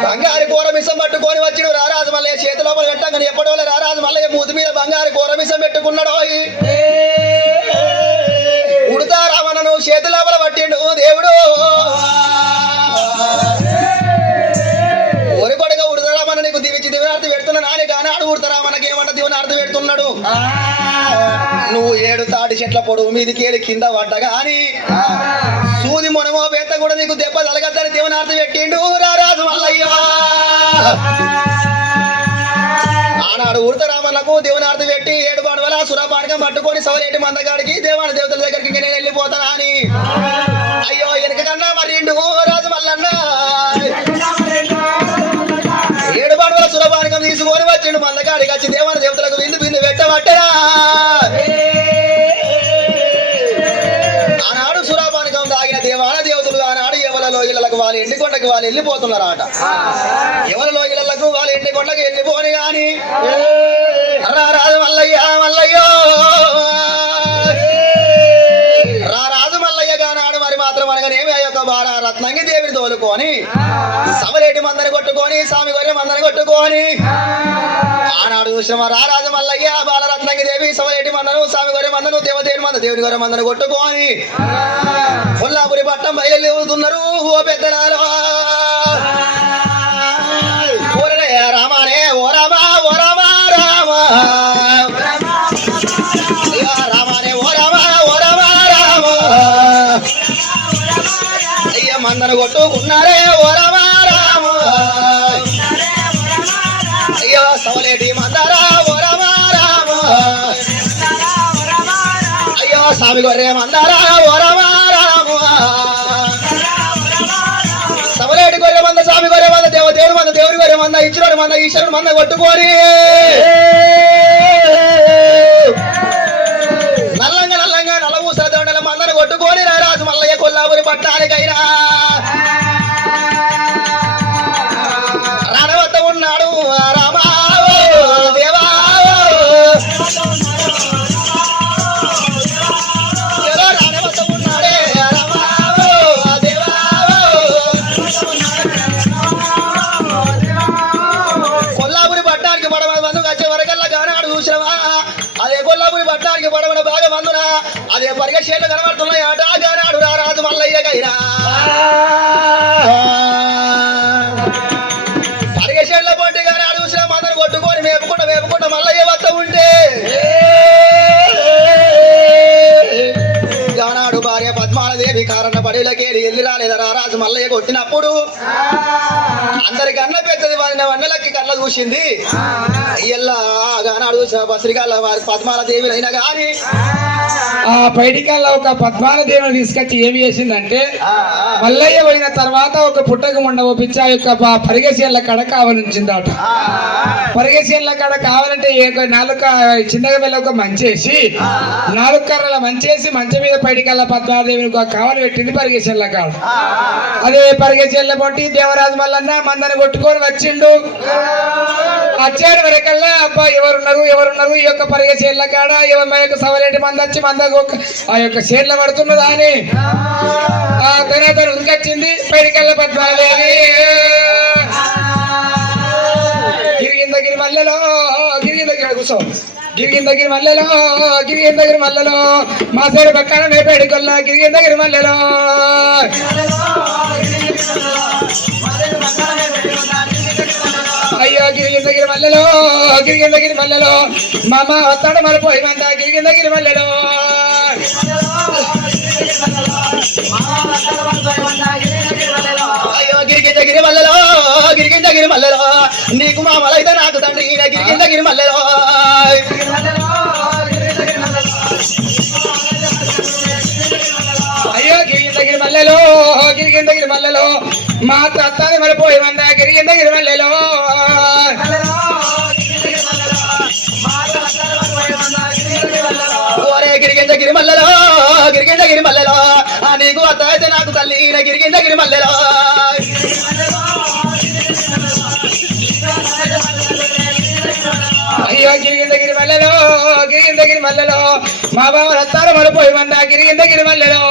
బంగారు కూర వీసం పట్టుకొని వచ్చిడు. రారాజు మల్లయ్య చేతి లోపల పెట్టంగానే ఎప్పటి వల్ల రారాజు మల్లయ్య మూతి మీద బంగారు కూర వీసం పెట్టుకున్నాడు. ఉడతా రామన్నను చేతి లోపల పట్టిండు దేవుడు. ఒరి కొడుక ఉడతా రామన్న నీకు దివిచ్చి దివనార్థి పెడుతున్నా నాని కానాడు. ఉడతా రామన్నకి ఏమంట దివనార్థి పెడుతున్నాడు. నువ్వు 7 తాటి చెట్ల పొడువు మీదికి ఏడు కింద పడ్డగా అని సూది మొనమో బేత కూడా నీకు దెబ్బ తలగద్దని దివనార్థి పెట్టిండు రారాజు మల్లయ్య. ఆనాడు ఉడతరామన్నకు దివనార్థి పెట్టి 7 బాణుల సురపానకం పట్టుకొని సవలేటి మందగాడికి దేవాన దేవతల దగ్గరికి నేను వెళ్ళిపోతానా అని అయ్యో వెనక కన్నా మరిండు రాజు మల్లన్న 7 బాణుల సురపానకం తీసుకొని వచ్చిండు. మందగాడికి వచ్చి దేవాన దేవతలకు విందు బిందు పెట్టబట్టరా. ఆనాడు సురాపానకం తాగిన దేవాన దేవతలు ఆనాడు ఎవలలో ఇళ్లకు వాళ్ళు ఎండి కొండకి వాళ్ళు వెళ్ళిపోతున్నారట. ఎవలలో ఇళ్లకు వాళ్ళు ఎండి కొండకి వెళ్ళిపోని గాని రారాజు మల్లయ్య మల్లయ్యో రారాజు మల్లయ్య గానాడు మరి మాత్రం అనగానేమి ఆ యొక్క బాల రత్నంగి దేవిని తోలుకొని సవలేటి మందని కొట్టుకొని స్వామి గొర్రె మందని కొట్టుకొని ఆనాడు చూసిన రారాజు మల్లయ్య బాలరత్నంగి దేవి సవలేటి మందను స్వామి గొర్రె మందను దేవదేవి మంద దేవుని గొర్రె మందను కొట్టుకొని కొల్లాపురి పట్టం బయలుదేరుతున్నారు. ఓ పెద్దలాలో రామానే ఓ రామా ఓ రామా రామా రామానే ఓ రామా ఓ రామా రామా అయ్య మందను కొట్టుకున్నారే ఓ రామా రామా అయ్యో సవలేటి మందరా ఓ రామా రామా అయ్యో స్వామి గొర్రె మందరా ఓ రామా రామా సవలేటి గొర్రె మంద స్వామి గొర్రె మంద దేవుని మంద దేవుని గొర్రె మంద ఇచ్చుడు మంద ఈశ్వరుడు మంద కొట్టుకొని నల్లంగా నల్లంగా నల్లమూసల దొండల మందను కొట్టుకొని రారాజు మల్లయ్య కొల్లాపురి పట్టణానికైనా పడవన బాగా మందున అదే పరిగెషేళ్ళు కనబడుతున్నాయి ఆట గానాడు రారాజు మల్లయ్య గైరా పరిగెషేళ్ల పొంటి గానాడు చూసిన మందను కొట్టుకొని వేపుకుంటా మల్లయ్య వద్ద ఉంటే గానాడు భార్య పద్మాలదేవి కారణ పడిలకేలి ఎల్లి రాలేదా రారాజు మల్లయ్య కొట్టినప్పుడు అందరికి అన్న పెద్దది వారిని వన్నెలకి కళ్ళ చూసింది ఎల్లా గానాడు శ్రీకాళ్ళ వారి పద్మాలదేవి అయినా గాని ఆ పైడికల్లా ఒక పద్మాలదేవిని తీసుకొచ్చి ఏమి చేసిందంటే మల్లయ్య పోయిన తర్వాత ఒక పుట్టక ఉండవు పిచ్చ యొక్క పరిగెసీళ్ళ కడ కావాలంచిందట. పరిగెసీళ్ళ కడ కావాలంటే నాలుక చిన్నగా వెళ్ళ ఒక మంచేసి 4 కర్రల మంచేసి మంచం మీద పైడికల్లా పద్మాలదేవిని కావాలి పెట్టింది పరిగెసీళ్ళ కాడ. అదే పరిగెసీళ్ళ పొట్టి దేవరాజు మల్లన్న మందని కొట్టుకొని వచ్చిండు. వచ్చాడు వరకల్లా అబ్బా ఎవరున్నారు ఈ యొక్క పరిగెసీళ్ళ కాడ మా యొక్క సవలేటి మంది వచ్చి ఆ యొక్క షేర్ల పడుతున్నదా అని ఆ తర్వాత ఉరికొచ్చింది పైడికల్లా పద్మాలదేవి. గిరిగిందగిరి మల్లెలో కూర్చో గిరిగిందగిరి మల్లెలో మా సైడ్ పక్కన మేపేడికొల్లా గిరిగిందగిరి మల్లెలో అయ్యో గిరిగిందగిరి మల్లెలో మామ వస్తాడు మరిపోయి మంద గిరిగిందగిరి మల్లెలో అయ్యో గిరిగిందగిరి మల్లెలో నీకు మామలైతే నాకు తండ్రి గిరిగిందగిరి మల్లెలో అయ్యో గిరిగిందగిరి మల్లెలో మా తత్తాన్ని మరిపోయి మంద గిరిగిందగిరి మల్లెలో గిరిగిందగిరి మల్లెలో నీకు అత్త అయితే నాకు తల్లి గిరిగిందగిరి మల్లెలో అయ్యో గిరిగిందగిరి మల్లెలో మా బావ రత్తారు మరిపోయి మంద గిరిగిందగిరి మల్లెలో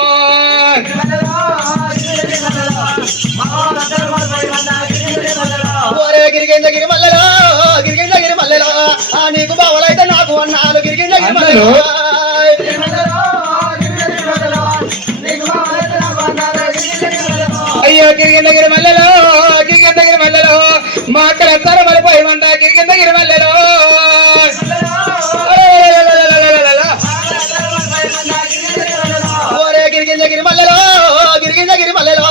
గిరిగిందగిరి మల్లెలో నీకు బావలైతే నాకు అన్నాలు గిరిగిందగిరి మల్లెలో అయ్యో గిరిగిందగిరి మల్లెలో మా అక్కడ రత్తారు మరిపోయి మంద గిరిగిందగిరి మల్లెలో గిరిగిందగిరి మల్లెలో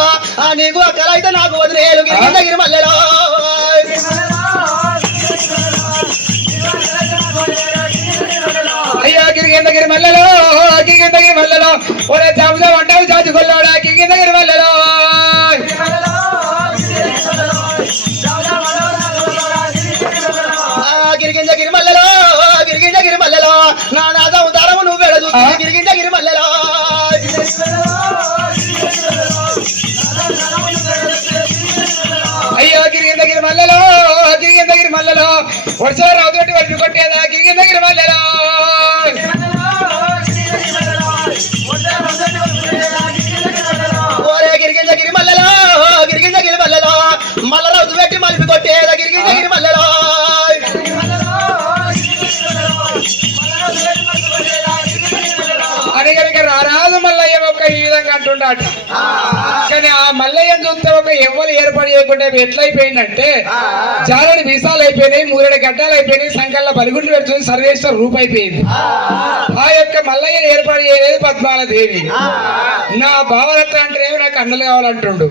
నీకు అక్కడ అయితే నాకు వదిలేలు గిరిగిందగిరి మల్లెలో అయ్యో గిరిగిందగిరి మల్లెలో ఒరే జాబుజా అంటావు జాజుకొల్లాడా గిరిగిందగిరి మల్లెలో గిరిగిందగిరి మల్లెలో నా నాదం తరము నువ్వు వెళదు గిరిగిందగిరి మల్లెలో అయ్యో గిరిగిందగిరి మల్లెలో వర్ష రావుతోటి వడ్లు కొట్టేదా గిరిగిందగిరి మల్లెలో గిరిగిందగిరి మల్లెలో మల్ల రావుతు పెట్టి మలిపి కొట్టేదా గిరిగిందగిరి మల్లెలో అనగనక రారాజు మల్లయ్య ఒక ఈ విధంగా అంటుండట. కానీ ఆ మల్లయ్యను చూస్తే ఒక ఎవ్వరు ఏర్పాటు చేయకుండా ఎట్లయిపోయిందంటే జాలని మీసాలు అయిపోయినాయి, 3 గడ్డాలు అయిపోయినాయి, సంకల్లో బలిగుండు పెడుతుంది, సర్వేశ్వర రూపు అయిపోయింది. ఆ యొక్క మల్లయ్య ఏర్పాటు చేయలేదు పద్మాలదేవి. నా భావరత్న అంటేనేమో నాకు అన్నలు కావాలంటుండు,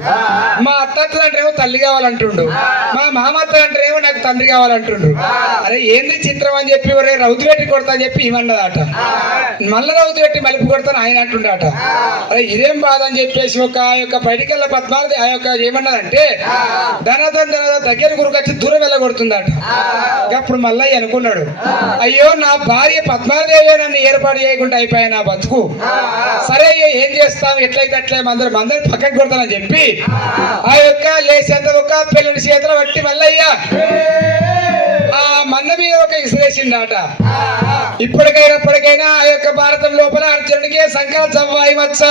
మా అత్తత్త అంటేనేమో తల్లి కావాలంటుండు, మా మామత్త అంటేనేమో నాకు తండ్రి కావాలంటుండు. అరే ఏంది చిత్రం అని చెప్పి రౌతు పెట్టి కొడతా అని చెప్పి ఇవన్నదట. మల్ల రౌతు పెట్టి మలుపు కొడతాను ఆయన అంటుండట. అరే ఇదేం బాధ అని చెప్పేసి ఒక యొక్క పైడికల్ల పద్మావతి ఆ యొక్క ఏమన్నదంటే ధనధన దగ్గర గురికొచ్చి దూరం వెళ్ళగొడుతుందట. అప్పుడు మల్లయ్య అనుకున్నాడు, అయ్యో నా భార్య పద్మాదేవి నన్ను ఏర్పాటు చేయకుండా అయిపోయా నా బతుకు, సరే ఏం చేస్తాం ఎట్లయితే అట్లే మందరి పక్కకి కొడతానని చెప్పి ఆ యొక్క లేసేంత ఒక పిల్లని చేతులు పట్టి మల్లయ్య ఆ మన్న మీద ఒక ఇసిరేసిందట. ఇప్పటికైనా ఆ యొక్క భారతం లోపల అర్జునుడికి సంకల చవ్వాయి మచ్చ,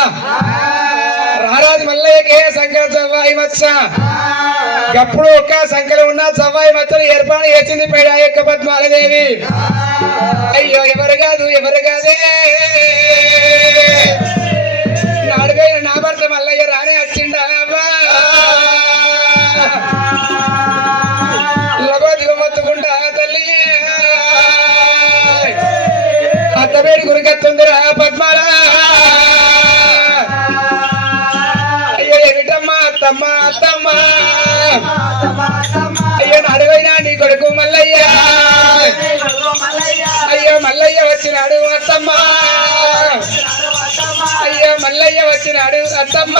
రారాజు మల్లయ్యకే సంకల చవ్వాయి మచ్చ. అప్పుడు ఒక సంకలం ఉన్న చవ్వాయి మచ్చలు ఏర్పాటు చేసింది పైన ఆ యొక్క పద్మాలదేవి. అయ్యో ఎవరు కాదు నాడుగైన నా భర్త మల్లయ్య రానే వచ్చిండా లగోదిగ మొత్తుకుంటా తల్లి అత్తవేడి గురికెత్తుందిరా పద్మాలా అయ్యో ఏమిటమ్మా అత్తమ్మ అయ్యో నాడుగైనా నీ కొడుకు మల్లయ్య అయ్యో మల్లయ్య వచ్చినాడు అత్తమ్మ అయ్యో మల్లయ్య వచ్చినాడు అత్తమ్మ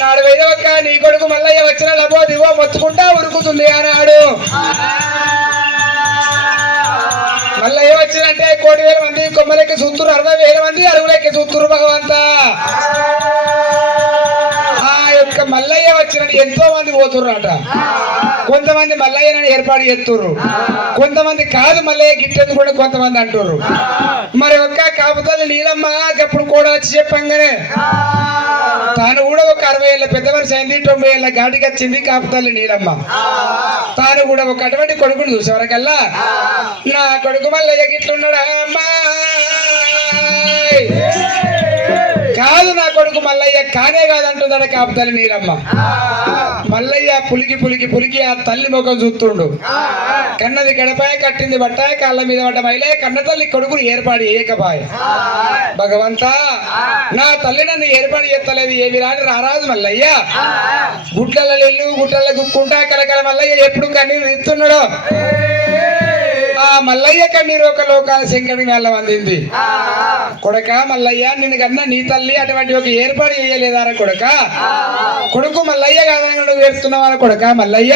నాడు వేదవక్క నీ కొడుకు మల్లయ్య వచ్చిన లబో దివో మొత్తుకుంటా ఉరుకుతుంది అన్నాడు. మల్లయ్య వచ్చినంటే 1,00,000 మంది కొమ్మలెక్కి చూస్తురు, 60,000 మంది అరుగులెక్కి చూస్తురు భగవంత. ఆ యొక్క మల్లయ్య వచ్చినట్టు ఎంతో మంది పోతుర్రట. కొంతమంది మల్లయ్యని ఏర్పాటు చేస్తుర్రు, కొంతమంది కాదు మల్లయ్య గిట్టెందుకు కూడా కొంతమంది అంటుర్రు. మరి ఒక్క కాపుతల్లి నీలమ్మ అప్పుడు కూడా వచ్చి చెప్పంగానే తాను కూడా ఒక 60 ఏళ్ళ పెద్ద వరుస అయింది, 90 ఏళ్ళ ఘాటికి వచ్చింది కాపుతల్లి నీలమ్మ. తాను కూడా ఒక అటువంటి కొడుకుని చూసేవరకల్లా నా కొడుకు మల్లయ్య గిట్లున్నాడా అమ్మా కాదు, నా కొడుకు మల్లయ్య కానే కాదంటుందట కాపుతల్లి నీలమ్మ. మల్లయ్య పులికి ఆ తల్లి ముఖం చూస్తుండు. కన్నది గడపాయ, కట్టింది బట్టాయ, కాళ్ళ మీద పడ్డ మైలే కన్న తల్లి కొడుకుని ఏర్పాటు ఏకపాయ. భగవంతా నా తల్లి నన్ను ఏర్పాటు చేస్తలేదు, ఏమి రాని రారాజు మల్లయ్య. గుట్లలో నెల్లు గుట్టల గుక్కుంటా కలకల మల్లయ్య ఎప్పుడు కన్నీరు ఇస్తున్నాడు. ఆ మల్లయ్య కన్నీరు ఒక లోకాల శంకరుని వేళ అందింది. కొడక మల్లయ్య నిన్ను కన్నా నీ తల్లి అటువంటి ఒక ఏర్పాటు చేయలేదారా కొడక? కొడుకు మల్లయ్య కాదని నువ్వు వేస్తున్నావా కొడక? మల్లయ్య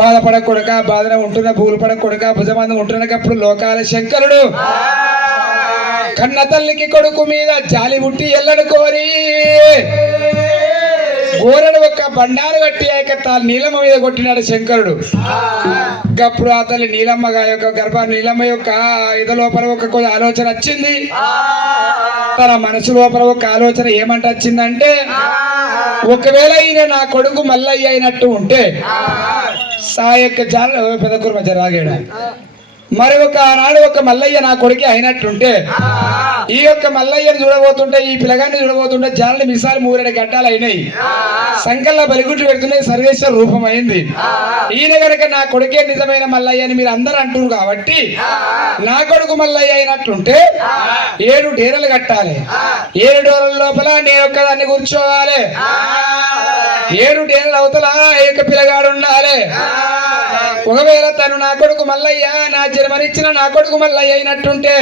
బాధపడ కొడక, బాధన ఉంటున్న పూలు పడ కొడక, భుజమందం ఉంటున్నప్పుడు లోకాల శంకరుడు కన్న తల్లికి కొడుకు మీద జాలి పుట్టి ఎల్లడు కోరి గోరడు ఒక్క బండారు కట్టి నీలమ్మ మీద కొట్టినాడు శంకరుడు. గప్పుడు ఆ తల్లి నీలమ్మ యొక్క నీలమ్మ యొక్క ఇద లోపల ఒక ఆలోచన వచ్చింది. తన మనసు లోపల ఒక ఆలోచన ఏమంట వచ్చిందంటే, ఒకవేళ ఈయన నా కొడుకు మల్లయ్య అయినట్టు ఉంటే సా యొక్క జాల పెద్ద కుర్మ జరాగాడు. మరి ఆనాడు ఒక మల్లయ్య నా కొడుకు అయినట్టుంటే ఈ యొక్క మల్లయ్యను చూడబోతుంటే, ఈ పిల్లగాన్ని చూడబోతుంటే జాలని మిసాలు 3 గడ్డాలు అయినాయి, సంకల్లా బలిగుడ్లు పెడుతున్నాయి, సర్వేశ్వర రూపం అయింది. ఈయన గనక నా కొడుకే నిజమైన మల్లయ్య అని మీరు అందరూ అంటున్నారు కాబట్టి నా కొడుకు మల్లయ్య అయినట్టుంటే 7 డేరలు కట్టాలి. 7 డోరల లోపల నేను ఒక్కదాన్ని కూర్చోవాలి. 7 డేరల అవతల ఈ యొక్క పిల్లగాడు ఉండాలి. ఒకవేళ తను నా కొడుకు మల్లయ్య, నా జన్మనిచ్చిన నా కొడుకు మల్లయ్య అయినట్టుంటే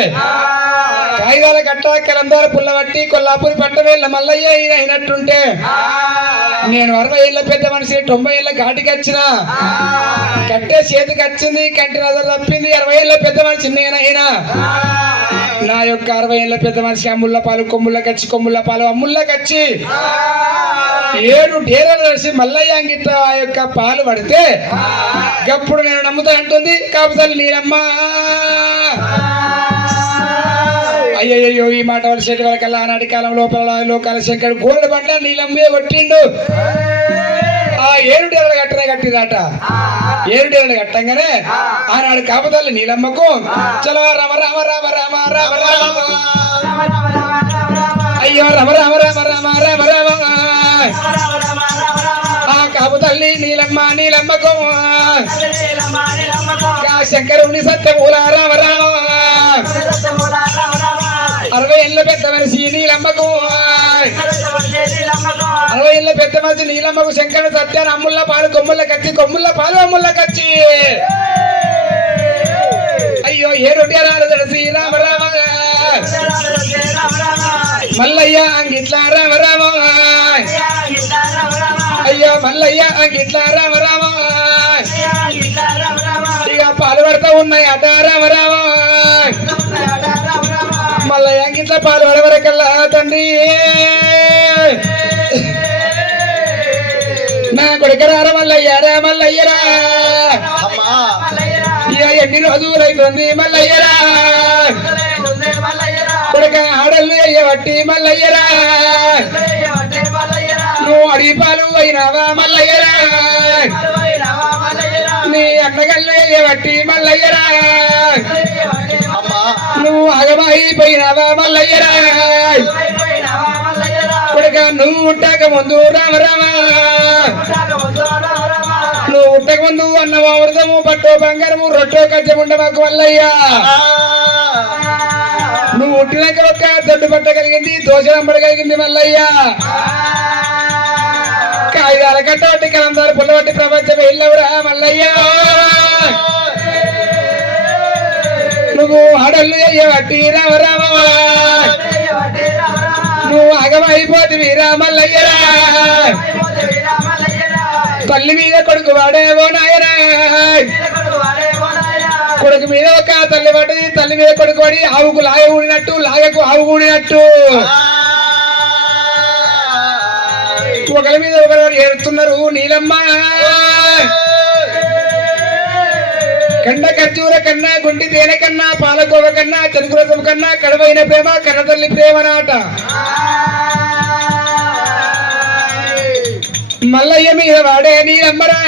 కాగితాల కట్ట కలందార పుల్లబట్టి కొల్లాపూరి పట్టవేళ్ళ మల్లయ్య అయినట్టుంటే నేను 60 ఏళ్ళ పెద్ద మనిషి 90 ఏళ్ళ ఘాటికి వచ్చిన కట్టే చేతికి వచ్చింది, కంటి నజర తప్పింది, 60 ఏళ్ళ పెద్ద మనిషి నేనైనా నా యొక్క 60 ఏళ్ళ పెద్ద మనిషి అమ్ముళ్ళ పాలు కొమ్ముళ్ళ కచ్చి, కొమ్ముళ్ళ పాలు అమ్ముళ్ళ కచ్చి 7 డేరలు కలిసి మల్లయ్య అంగిట్ట ఆ యొక్క పాలు పడితే గప్పుడు నేను నమ్ముతా అంటుంది కాపుతల్లి నీలమ్మ. అయ్యయ్యో ఈ మాట వలసేటి వరకల్లా ఆనాటి కాలం లోపల లోకాల శంకరుడు గోల్డ్ బండ నీలమ్మే కొట్టిండు. ఆ 7 డేరలు కట్టిరట. 7 డేరలు కట్టంగానే ఆనాడు కాపుతల్లి నీలమ్మకు చలో రామ రామ రామ రామ రామ రామ అయ్యో రామ రామ రామ రామ రామ రామ ఆ కాపుతల్లి నీలమ్మకు శంకరుని సత్యమూల రామ రామ 60 ఏళ్ళ పెద్ద మనిషి నీలమ్మకు 60 ఏళ్ళ పెద్ద మనిషి నీలమ్మకు శంకరుడు సత్యాన్ని అమ్ముళ్ళ పాలు కొమ్ముళ్ళ కచ్చి, కొమ్ముళ్ళ పాలు అమ్ముళ్ళ కచ్చి అయ్యో 7 డేరాలు తెలిసి రామ రామ మల్లయ్య అంగిట్లా రామ రామ అయ్యో మల్లయ్య అంగిట్లా రామ రామ ఇక పాలు పడతా ఉన్నాయి అట రామ రామ మల్లయ్య అంగిట్లా పాలు పడవరకల్లా తండ్రి నా కొడుకరార మల్లయ్యరా మల్లయ్యరా ఇక ఎన్ని రోజులైతుంది మల్లయ్యరా కొడుక ఆడళ్ళు అయ్యబట్టి మల్లయ్యరా నువ్వు అడిగి పాలు అయినావా మల్లయ్యరా నీ అన్నగల్లు బట్టి మల్లయ్యరా అమ్మా నువ్వు అగమైపోయినావా మల్లయ్యరా కొడుక నువ్వు ఉట్టక ముందు రామ రామ నువ్వు ఉట్టక ముందు అన్నమో అమృతము పట్టో బంగారము రొట్టో కజ్జముండ మాకు మల్లయ్యా నువ్వు ఉట్టినాక ఒక్క దొడ్డు పట్ట కలిగింది దోశ కలిగింది మల్లయ్యా కాగితాల కట్టబట్టి కలందారు పుల్లబట్టి ప్రపంచం వెళ్ళవురా మల్లయ్యా నువ్వు ఆడళ్ళు అయ్యబట్టి రామ రామ నువ్వు అగమైపోతివి రామల్లయ్యరా తల్లి మీద కొడుకు వాడేవో నాయనా కొడుకు మీద ఒక తల్లి పడి తల్లి మీద కొడుకు పడి ఆవుకు లాగ ఊడినట్టు లాగకు ఆవు ఊడినట్టు ఒకరి మీద ఒకరు ఏడుతున్నారు నీలమ్మ కండ ఖర్జూర కన్నా గుండి తేనె కన్నా పాలకోవ కన్నా చెరుకురసం కన్నా కడవైన ప్రేమ కన్నతల్లి ప్రేమ నాట మల్లయ్య మీద వాడే నీలమ్మరా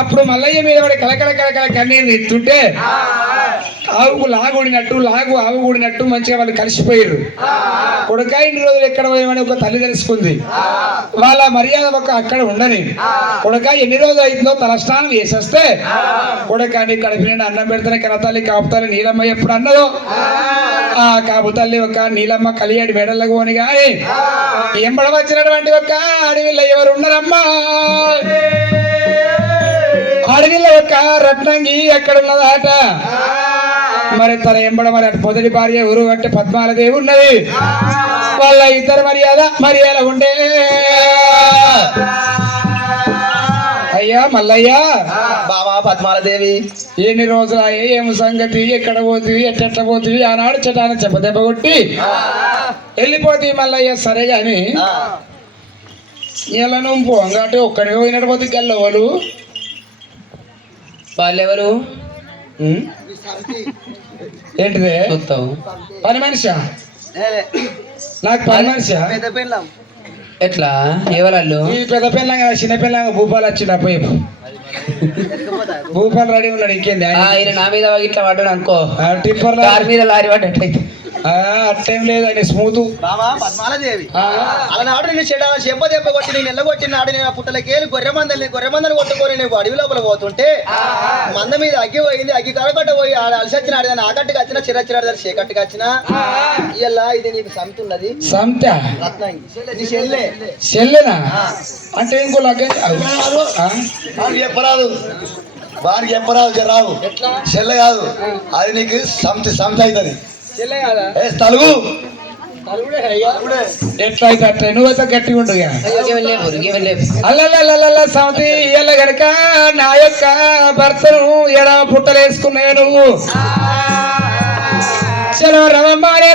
అప్పుడు మల్లయ్య మీద వాడే కలకల కలకల కన్నీరు ఎత్తుంటే ఆవుకు లాగుడినట్టు లాగు ఆవు కూడినట్టు మంచిగా వాళ్ళు కలిసిపోయారు కొడుక ఇన్ని రోజులు ఎక్కడ పోయామని ఒక తల్లి తెలుసుకుంది వాళ్ళ మర్యాద ఒక అక్కడ ఉండని కొడుక ఎన్ని రోజులు అవుతుందో తలస్నానం వేసేస్తే కొడుక నీ కడుపు నిండా అన్నం పెడితేనే కనతల్లి కాపుతల్లి నీలమ్మ ఎప్పుడు అన్నదో ఆ కాపుతల్లి ఒక నీలమ్మ కలియాడి మెడలకు పోని గాని ఎంబడ వచ్చినటువంటి ఒక అడవిలో ఎవరు ఉన్నారమ్మా అడవిలో ఒక రత్నంగి ఎక్కడ ఉన్నదాట మరి తన ఎంబడ మరి అటు మొదటి భార్య ఊరు అంటే పద్మాలదేవి ఉన్నది వాళ్ళ ఇద్దరు మర్యాద ఉండే అయ్యా మల్లయ్య బాబా పద్మాలదేవి ఎన్ని రోజులు ఏమి సంగతి ఎక్కడ పోతుంది ఎట్ట పోతుంది ఆనాడు చటాన చెప్పదెబ్బ కొట్టి వెళ్ళిపోతుంది మల్లయ్య సరే గాని ఇలా నువ్వు పోంగాటే ఒక్కడే పోయినట్టు పోతే గల్లవాళ్ళు వాళ్ళెవరు ఏంటిదే చూస్తావు పని మనిషా నాకు పని మనిషా పెద్ద పెళ్ళాం ఎట్లా ఎవరాళ్ళు ఈ పెద్ద పిల్లంగా చిన్న పిల్లంగా భూపాలు వచ్చిండు అప్ప భూపాలు రెడీ ఉన్నాడు ఇంకేంది ఆయన నా మీద ఇట్లా పడ్డాడు అనుకో టిప్పర్ కారు మీద లారీ పడ్డట్లయితే అట్టేం లేదు ఆయన స్మూత్ బాబా పద్మాలదేవి అలనాడు నేను చెడ్డ చెంప దెబ్బ కొట్టి నేను ఎల్లగొట్టిన నాడు నేను పుట్టలకేలు గొర్రెమందని కొట్టుకొని నేను అడవి లోపల పోతుంటే మంద మీద అగ్గి పోయింది అగ్గి కరకట్ట పోయి అలసొచ్చిన ఆడదాన్ని ఆకట్టుకు వచ్చిన చిరచిరాడు చీకట్టుకు వచ్చిన ఇలా ఇది నీకు సంతున్నది సంత రత్నంగి చెల్లెనా అంటే ఇంకో లగ్గ చెప్పరాదు వారికి చెప్పరాదు జరావు చెల్లె కాదు అది నీకు సంత అవుతుంది చెల్లె కాదా తలుగు ఎట్లా అయితే అట్లా నువ్వైతే గట్టిగా ఉండగా అల్లల్లల్ల సమితి ఇయ్యాల గనక నా యొక్క భర్తను ఎడ పుట్టలేసుకున్నావు నువ్వు చలో రవమ్మారే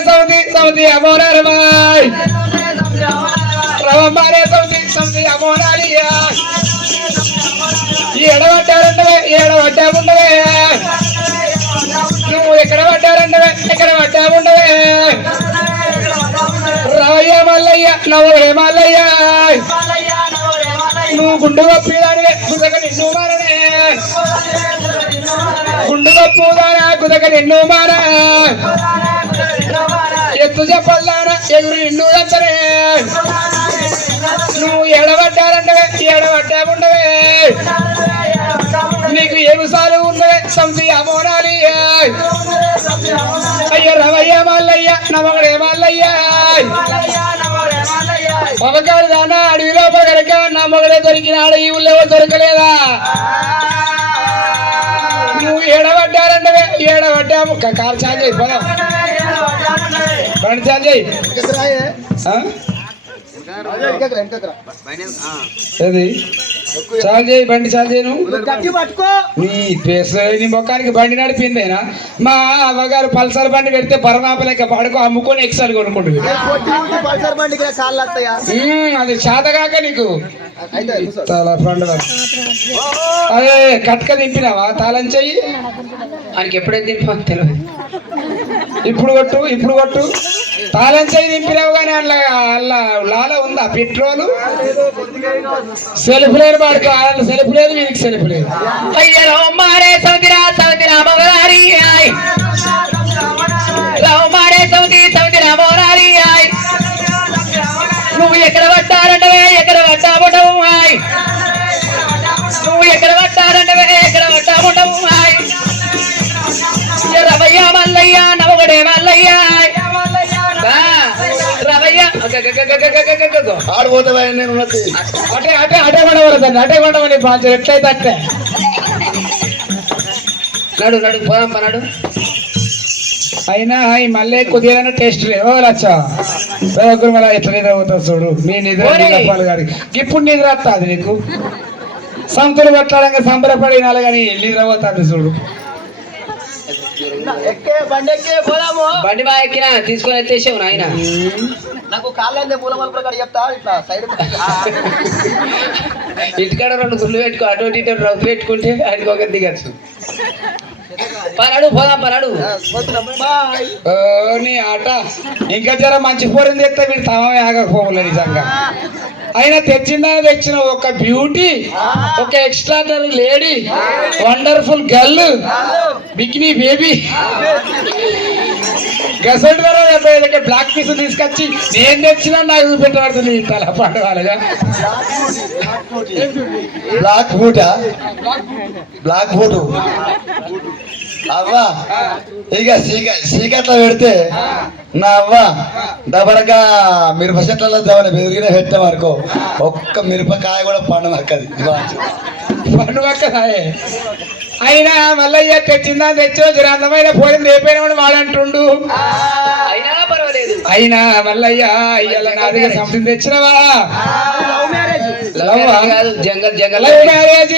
సమితి అమోరారమాయ్ రవమ్మారే సమితి అమోరాలియా ఏడవడ్డా ఉండవే నువ్వు ఎక్కడ పడ్డావుండవే రావయ్య మల్లయ్య నవ్వే మల్లయ్య నువ్వు గుండు కప్పిదానివే గుదక నిన్ను మారనే గుండు కప్పుదానా గుదక నిన్ను మారా ఎత్తు చెప్పల్లానా ఎగురు నిన్ను ఎంతనే నువ్వు ఏడబడ్డావుండవే నీకు ఏమి సాలు ఉన్నవే సంతి అమోనాలి అయ్యో రవయ్య మల్లయ్య నమ్మగడే మల్లయ్య ఒకగాడు దానా అడవి లోపల కనుక నమ్మగడే దొరికినాడు ఈ ఊళ్ళో దొరకలేదా నువ్వు ఏడబడ్డాము కారు చాలు చేయి పదం బండి చాలు చేయి చాలు చేయి బండి చాలు చేయను నీ పేసు నీ మొక్కానికి బండి నడిపిందేనా మా అవ్వగారు పల్సర్ బండి పెడితే పరమాపలేక పడుకో అమ్ముకొని ఎక్సల్ కొనుక్కుంటుంది అది చేతగాక నీకు పండుగ అదే కట్క దింపినావా తాళం చెయ్యి ఆయనకి ఎప్పుడైతే దింపా తెలియదు ఇప్పుడు కొట్టు తాళం చేయి దింపినావు కానీ అలా అలా లాల ఉందా పెట్రోలు సెల్ఫ్ లేదు వాడికి అలా సెల్ఫ్ లేదు వీరికి సెల్ఫ్ లేదు అయ్యో మారే సౌదిరా సౌది రామోరారి ఆయ్ రావు మారే సౌది సౌది రామోరారి ఆయ్ నువ్వు ఎక్కడ పట్టారంటవే ఎక్కడ పట్టాబుటవు ఆయ్ నువ్వు ఎక్కడ పట్టారంటవే ఎక్కడ పట్టాబుటవు ఆయ్ రవయ్య మల్లయ్య నవగడే మల్లయ్య రవయ్య ఆడిపోతే నేను ఉన్నది అటే అటే అటే కొండవరదండి అటే కొండవని బాగా ఎట్లయితే అట్టే నడు నడు పోదాం పన్నాడు అయినా ఈ మళ్ళీ కొద్దిగా టేస్ట్ లేదు లచ్చ మళ్ళీ ఎట్లా నిద్ర అవుతుంది చూడు మీ నిద్ర పాలు గారికి ఇప్పుడు నిద్ర వస్తుంది నీకు సంతులు పట్టడానికి సంబరపడి కానీ నిద్ర పోతుంది చూడు బండి పోదాము. బండి బాగా ఎక్కినా తీసుకొని ఎత్తేసావు నాయన నాకు కాళ్ళందే మూలమల ప్రకారం చెప్తా ఇట్లా సైడ్ ఇంటికాడ 2 గుళ్ళు పెట్టుకో అటు ఇటు రవ్వు పెట్టుకుంటే అది ఒక దిగచ్చు పనాడు పోదాం పనాడు బాయ్. నీ ఆట ఇంకా జర మంచి పోరింది తెస్తే వీడు తమమే ఆగకపోలే నిజంగా అయినా తెచ్చిన ఒక బ్యూటీ ఒక extraordinary lady wonderful girl bikini baby gusset ధర బ్లాక్ పీస్ తీసుకొచ్చి నేను తెచ్చినా నాకు చూపెట్టబడుతుంది తల పండుగలుగా బ్లాక్ బూటా బ్లాక్ బూటు అవ్వా ఇక చీకట్లో పెడితే నా అవ్వ దబరగా మిరప చెట్లలో దవన బెదిరిగిన పెట్టాం అనుకో ఒక్క మిరపకాయ కూడా పండుగక్కది పండుగక్కదాయే అయినా మల్లయ్య తెచ్చిందా తెచ్చో జర అందమైన పోయింది రేపైనా కూడా వాడంటుండు అయినా పర్వాలేదు అయినా మల్లయ్య అయ్యాల నా దగ్గర సంథింగ్ తెచ్చినవా కాదు జంగల్ జంగల్ లవ్ మ్యారేజ్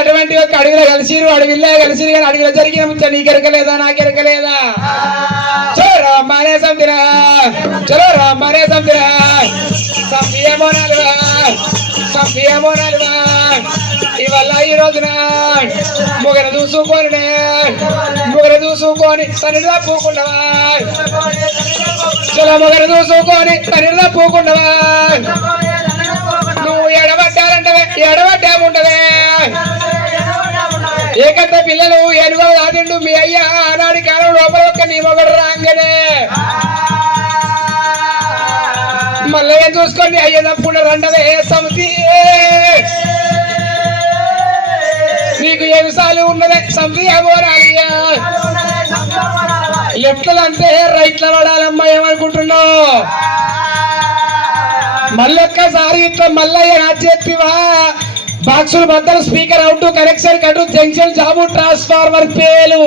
అటువంటి ఒక అడవిలో కలిసిరు కానీ అడవిలో జరిగిన ముచ్చ నీకెరకలేదా నాకెరకలేదా చలో రామ్మానే సంతిరా చలో రామ్మానే సంతిరా సంపియమోనాలువా ఇవాళ ఈ రోజున మొగర చూసుకొని తనని తప్పుకుండవా చలో మొగర చూసుకొని తనని తప్పుకుండవా నువ్వు ఎడబడ్డాముంటదే ఏకంత పిల్లలు ఎనుగో దాటిండు మీ అయ్యా ఆనాడి కాలం లోపల ఒక్క నీ మొగడు రాగానే మళ్ళీ ఏం చూసుకోండి అయ్యే తప్పుడు రెండవే సమితి నీకు ఏ విషయాలు ఉన్నదే సమితి అమోరాలియా లెఫ్ట్ అంటే రైట్ లో పడాలమ్మా ఏమనుకుంటున్నావు మళ్ళొక్కసారి ఇట్లా మల్లయ్య చెప్పివా బాక్సులు బద్దలు స్పీకర్ అవుట్ కనెక్షన్ కట్టు జంక్షన్ జాబు ట్రాన్స్ఫార్మర్ పేలు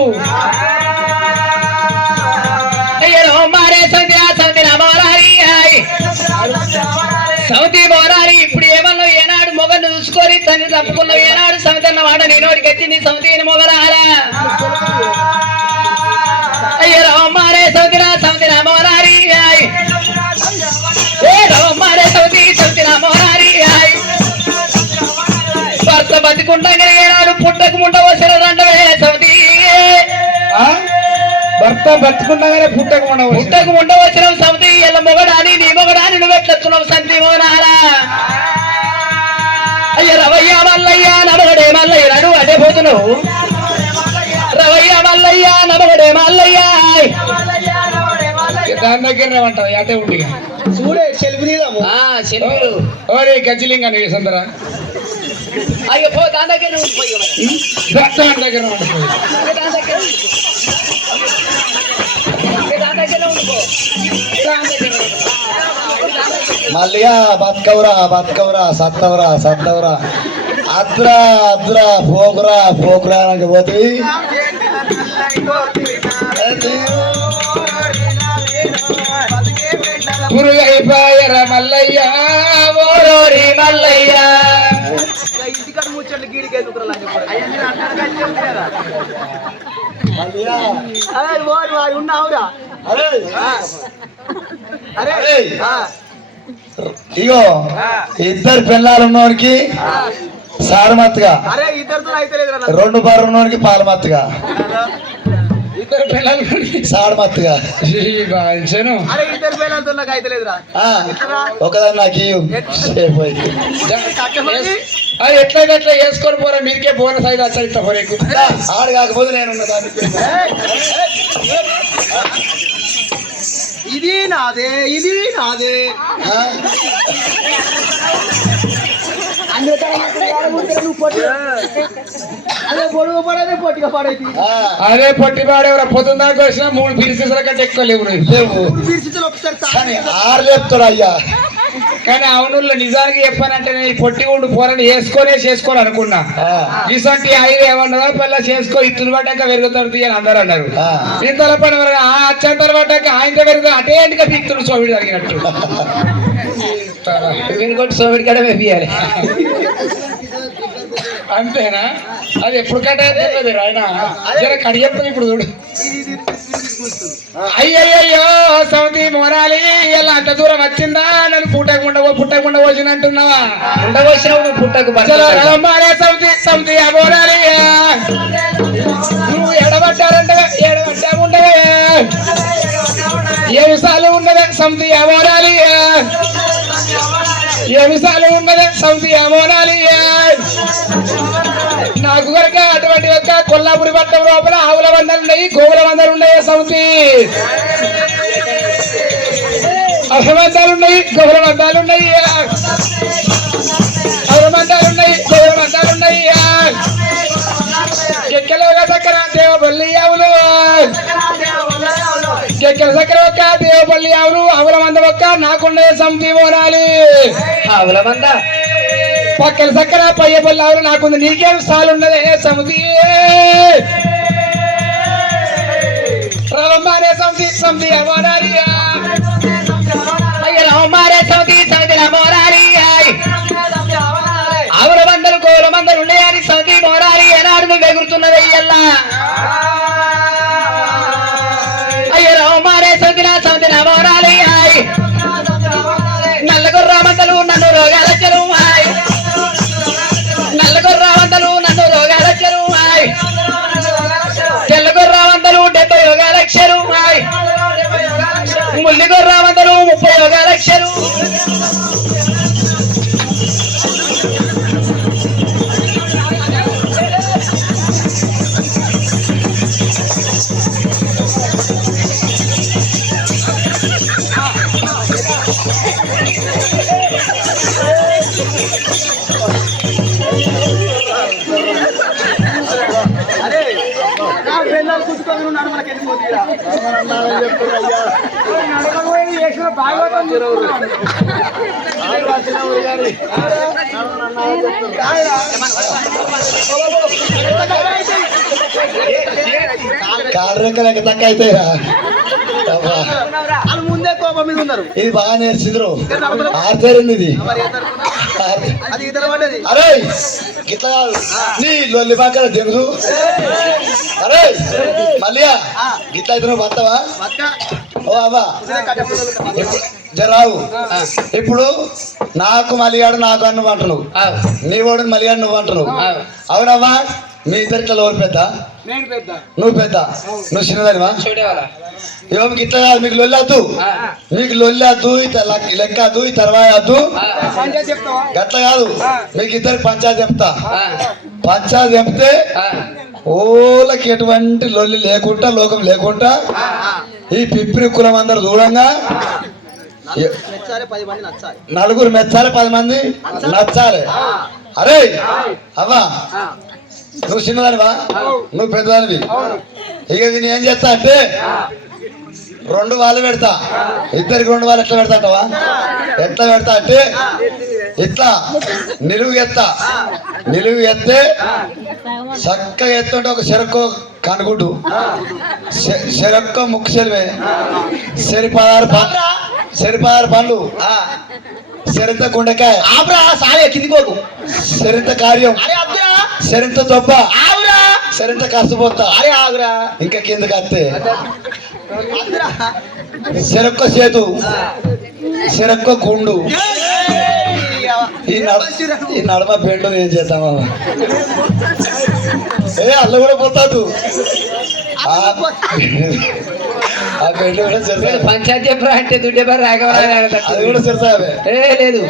సౌతి మోరారి ఇప్పుడు ఏమన్నా ఏనాడు మొగను చూసుకొని తల్లి తప్పుకున్నావు ఏనాడు సమితన్న వాడ నేనోడికి వచ్చి నీ సమితిని మొగరారా అయ్యో రవమ్మారే సౌతిరా సౌతి రామోరారి ఏ రవమ్మారే సౌతి సౌతి రామోరారి భర్త బతికుంటాగా ఏనాడు పుట్టకు ముండ వచ్చిన రండవే సౌతి భర్త బతుకున్నాగానే పుట్టకు ముండ వచ్చిన సౌతి ఎల్ల మొగడాని నీ మొగడాని నువ్వు ఎట్లెత్తున్నావు సంతి మోనారా అయ్యో రవయ్య మల్లయ్య నడవడే మల్లయ్య నడు అదే పోతున్నావు రవయ్య మల్లయ్య నడవడే మల్లయ్య దాని దగ్గర అంటారు అటే ఉండి చూడే సెల్ఫీ తీదాము. చెరువులు ఓరే గజ్జిలింగా సందరా అయ్యో పో దాని దగ్గర ఉండిపోయి దాని దగ్గర ఉంటుంది మల్లిగా బతుకవురా సత్తవరా అద్రా పోకురా అని పోతే గురుగైపాయర మల్లయ్య ఓరోరి మల్లయ్య ఇంటికాడ ముచ్చట్లు గీడికి ఎందుకు ఉన్నావురా అరే ఇగో ఇద్దరు పిల్లలు ఉన్నవాడికి సారమత్తుగా అరే ఇద్దరితో అయితే 2 బారు ఉన్నవాడికి పాలమత్తుగా ఇద్దరు పిల్లలు సాడమత్తుగా బాంచను అరే ఇద్దరు పిల్లలతో నాకు అయితే లేదురా ఒకదాన్ని నాకు సేఫ్ అయితే అది ఎట్లయితే అట్లా వేసుకొని పోరా మీరికే బోనస్ అయితే వచ్చా పోరేకు ఆడు కాకపోతే నేను ఉన్నదానికి ఇది నాదే ఆ? అదే పొడుగు పడేది పొట్టిగా పడేది ఆ, అదే పొట్టి పాడేవరా పొద్దున్న దాకా వచ్చినా 3 పీసెస్ కంటే ఎక్కువ లేవు నువ్వు. లేవు పరిస్థితులు ఒకసారి కానీ 6 లేపుతాడు అయ్యా కానీ అవును నిజానికి చెప్పానంటే నేను ఈ పొట్టి ఉండు పోరని చేసుకోని అనుకున్నా ఆ, ఇసంటి ఐదు ఏమన్నదా పిల్ల చేసుకో ఇత్తులు పడ్డాక పెరుగుతాడు అని అందరూ అన్నారు ఆ. ఇంతల పని అచ్చంతలు పడ్డాక ఆయన పెరుగుతా అటే ఇంటికి పిత్తులు సోవిడి జరిగినట్టు ఇంకోటి సోవిడి కాడ వేపియాలి. అంతేనా అది ఎప్పుడు కట్టేది ఆయన జర కడిగెత్తాం ఇప్పుడు చూడు అయ్యయ్యో సౌతి మోరాలి ఇలా అంత దూరం వచ్చిందా నన్ను పుట్టకుండా పోసిన అంటున్నావా ఉండవచ్చినావు నువ్వు పుట్టకు మారే సౌతి మోరాలి నువ్వు ఎడబట్టారంటే ఉండవే ఏ విషయాలు ఉన్నదే సౌతి మోరాలి ఏ విషయాలు ఉన్నదే సౌతి మోరాలి నాకు కనుక అటువంటి యొక్క కొల్లాపురి పట్టణం లోపల ఆవుల మందలు ఉన్నాయి గోవుల మందలు ఉన్నాయి సౌతి ఆవుల మందాలు ఉన్నాయి గోవుల మందాలు ఉన్నాయి ఆవుల మందాలు ఉన్నాయి గోవుల మందాలు ఉన్నాయి ఎక్కలేగా చక్కర దేవపల్లి ఆవులు ఎక్కల చక్కర ఒక్క దేవపల్లి ఆవులు ఆవుల మంద ఒక్క నాకుండే సౌతి మోనాలి ఆవుల మంద పక్కన చక్కర పయ్యపల్లి ఆవులు నాకుంది నీకేం సాలు ఉన్నదే సముది రవమారే సముది అమోనాలి అయ్య రామారే సౌతి మోరాలి ఆవుల మందలు గోవుల మందలు ఉన్నాయని సౌతి మోరాలి ఏనాడు నువ్వు ఎగురుతున్నది అయ్యల్లా అయ్య రామారే సౌతి మోరాలి నల్లగొర్రామందలు నన్ను రోగాలచ్చరు నల్లగొర్రామందలు నన్ను రోగాలచ్చరు తెల్లగొర్రామందలు 70 యోగాలక్షరు ముల్లిగొర్రామందలు 30 యోగాలక్షరు అరే నా పిల్లలు కుట్టుకొని ఉన్నాడు మనకి వెళ్ళిపోతుందా కాలు రెక్కలు ఎక్క తక్క అయితే వాళ్ళు ముందే కోపం మీద ఉన్నారు ఇది బాగా నేర్చిండ్రు ఆర్తేరింది ఇది అది ఇతర పడ్డది అరే గిట్లా కాదు నీ లొల్లి పక్కన దిగుదు అరే మళ్ళీ గిట్లా అయితే నువ్వు వస్తావా ఓ అవ్వా జరావు ఇప్పుడు నాకు మలిగాడు నాకు అని నువ్వు అంటున్నావు నీ వాడు మలిగాడు నువ్వు అంటున్నావు అవునవ్వా మీ ఇద్దరు ఇట్లా ఎవరు పెద్ద నేను పెద్ద నువ్వు పెద్ద నువ్వు చిన్నదానివా ఏమో ఇట్లా కాదు మీకు లొల్లద్దు మీకు లొల్లద్దు లెక్కద్దు ఈ తర్వాత వద్దు గట్ల కాదు మీకు ఇద్దరికి పంచాయతీ చెప్తా పంచాయతీ చెప్తే ఓలకి ఎటువంటి లొల్లి లేకుండా లోకం లేకుండా ఈ పిప్పిరి కులం అందరు దూరంగా మెచ్చాలి 10 మంది నచ్చాలి నలుగురు మెచ్చాలి 10 మంది నచ్చాలి అరే అవ్వా నువ్వు చిన్నదానివా నువ్వు పెద్దదానివి ఇక నేను ఏం చేస్తా అంటే 2 వాళ్ళు పెడతా ఇద్దరికి 2 వాళ్ళు ఎట్లా పెడతావా ఎట్లా పెడతా అంటే ఇట్లా నిలువు ఎత్తే చక్కగా ఎత్తుంటే ఒక చెరక్కో కనుగుడ్డు చెరక్క ముక్కు చెలివే సరిపదారు పండ్లు సెరింత గుండెకాయ ఆబ్రా సాలే కిందికోకు సెరింత కార్యం అరే అద్దురా సెరింత దొబ్బ ఆవురా సెరింత కష్టపోతా అరే ఆగురా ఇంకా కిందకి అత్తే అద్దురా చెరక్క చేతు చెరక్క గుండు ఈ నడమ బెండు ఏం చేద్దామా ఏ అల్ల కూడా పోతాదు ఆ పెళ్లి కూడా సరిసాయి పంచాయతీ చెప్పరా అంటే దుడ్డెబర్ అది కూడా సరిసావే లేదు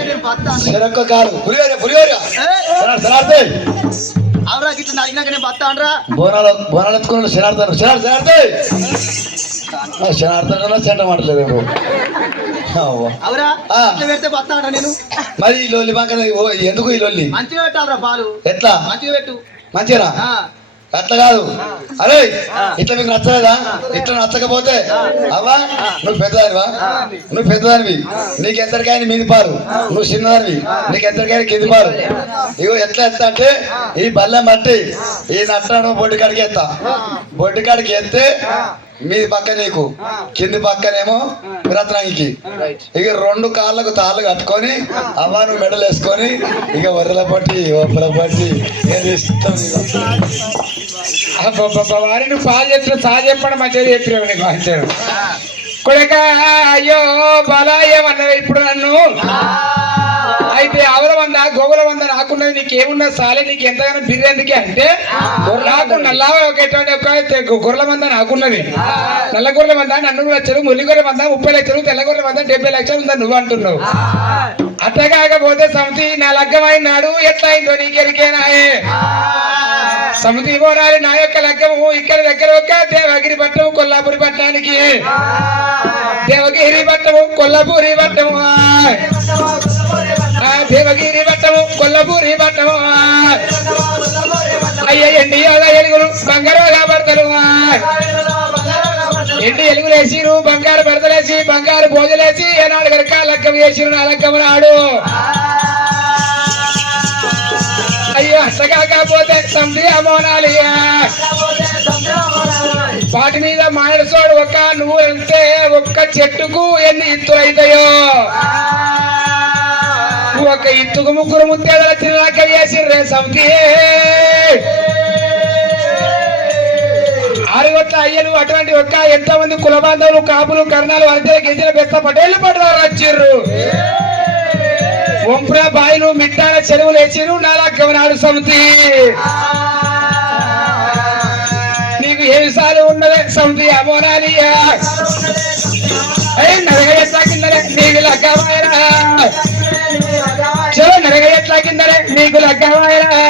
చెరొక్క కాదు పులిహోర అవురా గిట్ల నడిగినాక నేను బత్తా అనరా బోనాలు ఎత్తుకున్నాడు శనార్థాను శనార్థంలో చెంట మాటలేదు అవురా ఇట్లా పెడితే బత్తా అంట నేను మరి ఈ లొల్లి పక్కన ఎందుకు ఈ లొల్లి మంచిగా పెట్టాలరా పాలు ఎట్లా మంచిగా పెట్టు మంచిగా ఆ, అట్లా కాదు అరే ఇట్లా మీకు నచ్చలేదా ఇట్లా నచ్చకపోతే అవ్వా నువ్వు పెద్దదానివి నీకు ఎంతటికైనా మీది పారు నువ్వు చిన్నదానివి నీకు ఎంతటికైనా కింది పారు ఇగో ఎట్లా ఎత్తా అంటే ఈ బల్లెం బట్టి ఈ నట్టను బొడ్డు కాడికి ఎత్తా బొడ్డు కాడికి ఎత్తే మీది పక్క నీకు కింది పక్కనేమో రత్నానికి ఇక రెండు కాళ్ళకు తాళ్ళు కట్టుకొని అవ్వ నువ్వు మెడలు వేసుకొని ఇక ఒర్రెల పట్టి ఒప్పల పట్టి ఏది ఇష్టం వారి నువ్వు పాలు చెప్పిన సా చెప్పడం మంచిగా చెప్పినావు నీకు మంచిగా కొడక అయ్యో బాలా ఏమన్నది ఇప్పుడు నన్ను అయితే ఆవుల వంద గోగుల వంద నాకున్నది నీకేమున్నా సాలే నీకు ఎంతగానో బిర్యానీకి అంటే నాకు నల్లా ఎటువంటి గొర్రెల మంద నాకున్నది నల్ల గొర్రెల మంద నన్ను లక్షలు ముల్లి గొర్రెల మంద 30 లక్షలు తెల్ల గొర్రెల మంద 70 లక్షలు ఉందని నువ్వు అంటున్నావు అట్లా కాకపోతే సమితి నా లగ్గమైనాడు ఎట్లా అయిందో నీకెరికేనాయే సమితి పోరాలి నా యొక్క లగ్గము ఇక్కడ దగ్గర ఒక దేవగిరి పట్టము కొల్లాపూరి పట్టణానికి దేవగిరి పట్టము కొల్లాపూరి పట్టము దేవగిరి పట్టము కొల్లాపూరి పట్టము అయ్య ఎండి ఎలుగులు బంగారు కాబడతారు ఎండి ఎలుగులు వేసిరు బంగారు బెడతలేసి బంగారు భోజలేసి ఏనాడు కనుక లగ్గం వేసిరు నా లగ్గము నాడు అయ్యో అట్టగా కాకపోతే సంధి అమోనాలి వాటి మీద మాయడసోడు ఒక నువ్వు వెళ్తే ఒక్క చెట్టుకు ఎన్ని ఇత్తులు అవుతాయో ఒక ఇత్తుకు 3 ముత్తేదల చిన్నక వేసిర్రే సంధి 6 గొట్ల అయ్యలు అటువంటి ఒక్క ఎంతమంది కుల బాంధవులు కాపులు కర్ణాలు అంతే గిరిజన బెస్త పటేళ్ళు పడ్డారు వచ్చిర్రు వంపుర బాయిలు మిట్టాల చెరువులు వేసిరు నా లగ్గమనాడు సమితి నీకు ఏ విషయాలు ఉన్నదే సమితి అమోనాలి నరగ ఎట్లా కిందరే నీకు లగ్గమాయరా చలో నరగ ఎట్లా కిందరే నీకు లగ్గమాయరా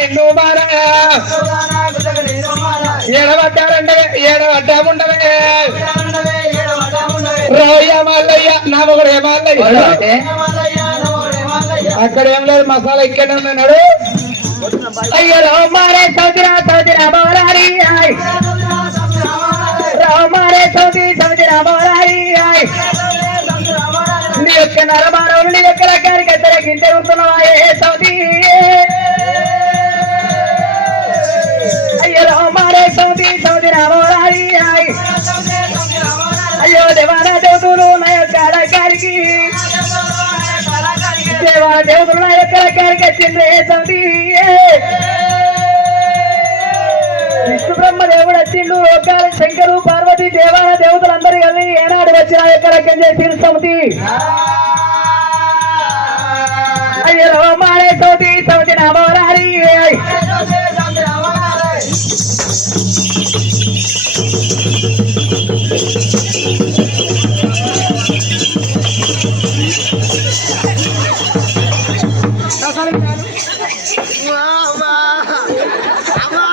నిన్ను మారా ఏడబడ్డారండవే ఏడబడ్డాముండవే రాయ్య మల్లయ్య నా మొగుడు ఏ మల్లయ్య అక్కడ ఏం లేదు మసాలా ఇక్కడే ఉన్నాడు అయ్యో రామారే సౌతి రామారి రామారే సౌతి రామారి నీ యొక్క నరమానవులు నీ యొక్క రకానికి ఎత్తరకింతరుతున్నావా ఏ సౌతి అయ్యో రామారే సౌతి రామారి అయ్యో దేవాన దేవతలు నా యొక్క అడగారికి దేవాన దేవతలు నా యొక్క రకానికి వచ్చింది సౌతి విష్ణు బ్రహ్మ దేవుడు వచ్చిండు లోకాల శంకరు పార్వతి దేవాన దేవతలందరూ కలిసి ఏనాడు వచ్చిన యొక్క రకం చేసిన సమితి అయ్యో రామారే సౌతి రామారి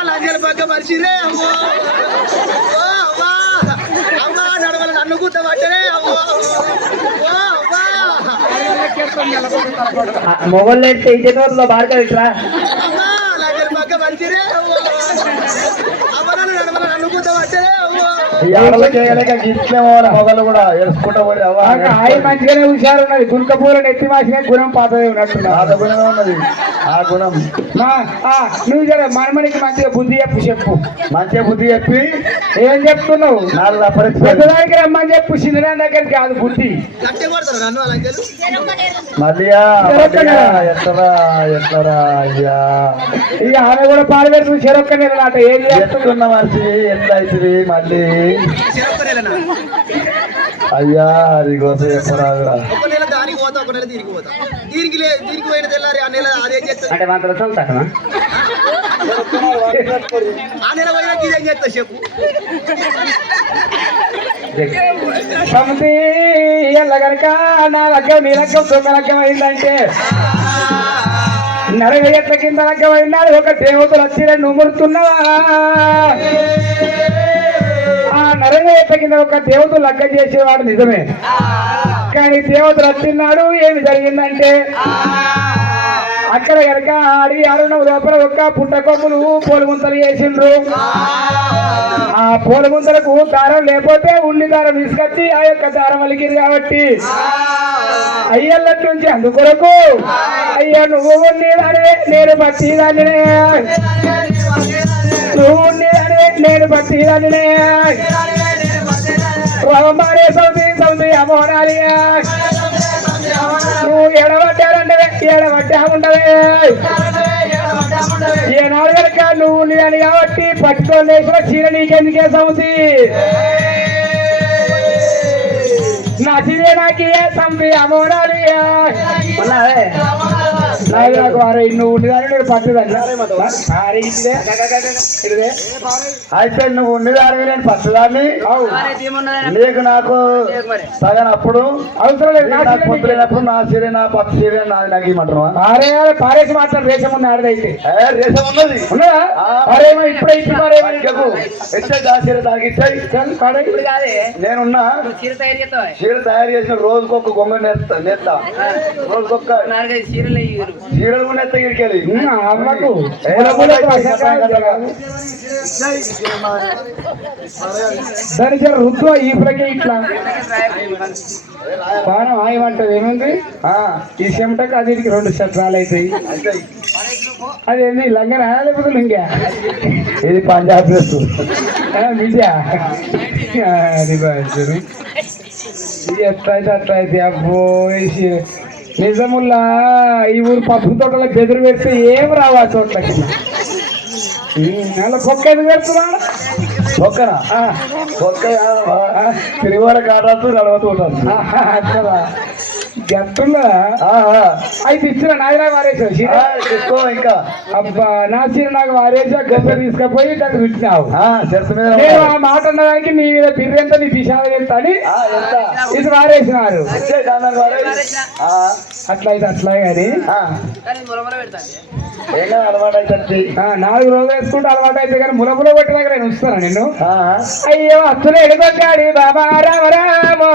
లంజల పక్క మనిషిరే అమ్మో అమ్మా నడవల నన్ను కూర్చోబట్టరే అమ్మో మొగోళ్ళు ఇచ్చేటోళ్ళు బాగా ఇట్లా అమ్మా లంజల పక్క మనిషిరే అమ్మో అమ్మ నడవల నన్ను కూర్చోబట్టరే అమ్మో మొగలు కూడా ఎడుచుకుంటా ఆయన మంచిగానే హుషారు ఉన్నది గుంకపూల నెత్తి మాసిన గుణం పాతదే ఉన్నట్టున్నా గుణమే ఉన్నది ఆ గుణం నువ్వు జర మనమనికి మంచిగా బుద్ధి చెప్పు మంచిగా బుద్ధి చెప్పి ఏం చెప్తున్నావు పెద్దదానికి రమ్మని చెప్పు చిన్నదాని దగ్గర కాదు బుద్ధి గట్టి కొడతారు నన్ను లంజలు మళ్ళీయా ఎట్లరా అయ్యా ఇక ఆమె కూడా పాలు పెడుతుంది చెరొక్క నెల నాట ఏం ఎత్తుకున్న మనిషి ఎట్లా అవుతుంది మళ్ళీ అయ్యా అది కోసం చెప్పరాదురా ఒక నెల దానికి పోతా ఒక నెల దీనికి పోతా దీనికి పోయిన తెల్లారి ఆ నెల అదే చేస్తా అంటే మాత్రం చదువుతాను ఆ నెల పోయినా ఇదేం చేస్తా చెప్పు సమితి ఎల్లగనక నా లగ్గం నీ లగ్గం సొమ్మ లగ్గం అయిందంటే నరగట్ల కింద లగ్గం అయినాడు ఒక దేవతలు వచ్చి నుమ్మురుతున్నావా ఆ నరగట్ల కింద ఒక దేవతలు లగ్గం చేసేవాడు నిజమే కానీ దేవతలు వచ్చిన్నాడు ఏమి జరిగిందంటే అక్కడ కనుక అడిగి ఆరున్న లోపల ఒక్క పుట్టకొమ్ములు పోలుగుంతలు చేసిండ్రు ఆ పోలుగుంతలకు దారం లేకపోతే ఉన్ని దారం తీసుకొచ్చి ఆ యొక్క దారం అలికిరు కాబట్టి అయ్యల్లటి నుంచి అందుకొరకు అయ్యా నువ్వు ఉన్నదానే నేను బట్టిదాన్ని నువ్వు ఉన్నదానే నేను బట్టిదాన్ని రవమారే సౌది సౌది అమోనాలి నువ్వు ఎడబట్టారంటే ఎడబట్టా ఉండవే ఏనాడు కనుక నువ్వు అని కాబట్టి పట్టుకొని చీర నీకెందుకే సౌతి నా చీరే నాకే సంపి అమోనాలి నాకు వారు నువ్వు ఉండేదాన్ని నేను పట్టుదాన్ని అయితే నువ్వు ఉండేదాన్ని నేను పట్టుదాన్ని నీకు నాకు సగనప్పుడు అవసరం లేదు పొత్తు లేనప్పుడు నా సీరే నా పట్టు సీరే నాది నాకు ఇమ్మంటున్నావా పారేసి మాత్రం రేషం ఉంది ఆడదైతే రేషం ఉన్నది ఉన్నదా పారేమో ఇప్పుడే ఇచ్చి పారేమో ఇచ్చాయి దా సీర దానికి ఇచ్చాయి నేనున్నా చీర తయారు చేసిన రోజుకొక గొంగ నేస్తా రోజుకొక చీరలు కూడా ఎత్త గిరికెళ్ళి అమ్మకు దానికి రుద్దు ఈ ప్రకే ఇట్లా బాణం ఆయమంటది ఏముంది ఈ చెమటకు అది 2 శత్రాలు అవుతాయి అదేంది లంగన లేకపోతే లింగా ఇది పంజాబ్ డ్రెస్ విద్యా అది ఎట్లయితే అట్లయితే అబ్బో నిజముల్లా ఈ ఊరు పప్పు తోటలకు బెదిరి పెడితే ఏం రావు ఆ తోటలకి నెల పొక్క ఎందుకు పెడుతున్నాడు పొక్కనా పొక్క తిరువాల కాడతూ నడవతూ ఉంటాను గట్టుందా అయితే ఇచ్చిన నాయన వారేసా తీసుకో ఇంకా అబ్బా నా చీర నాకు వారేసా గొప్ప తీసుకపోయి దాన్ని విట్టినావు నేను ఆ మాట అన్నదానికి నీ మీద పిర్రెంత నీ దిశాలు ఎంత అని ఇది వారేసినారు అట్లయితే అట్లా కానీ అలవాటు అయితే 4 రోజులు వేసుకుంటే అలవాటు అయితే కానీ ములముల కొట్టినాక నేను వస్తాను నిన్ను అయ్యో అచ్చులు ఎడుకొచ్చాడు బాబా రామ రామో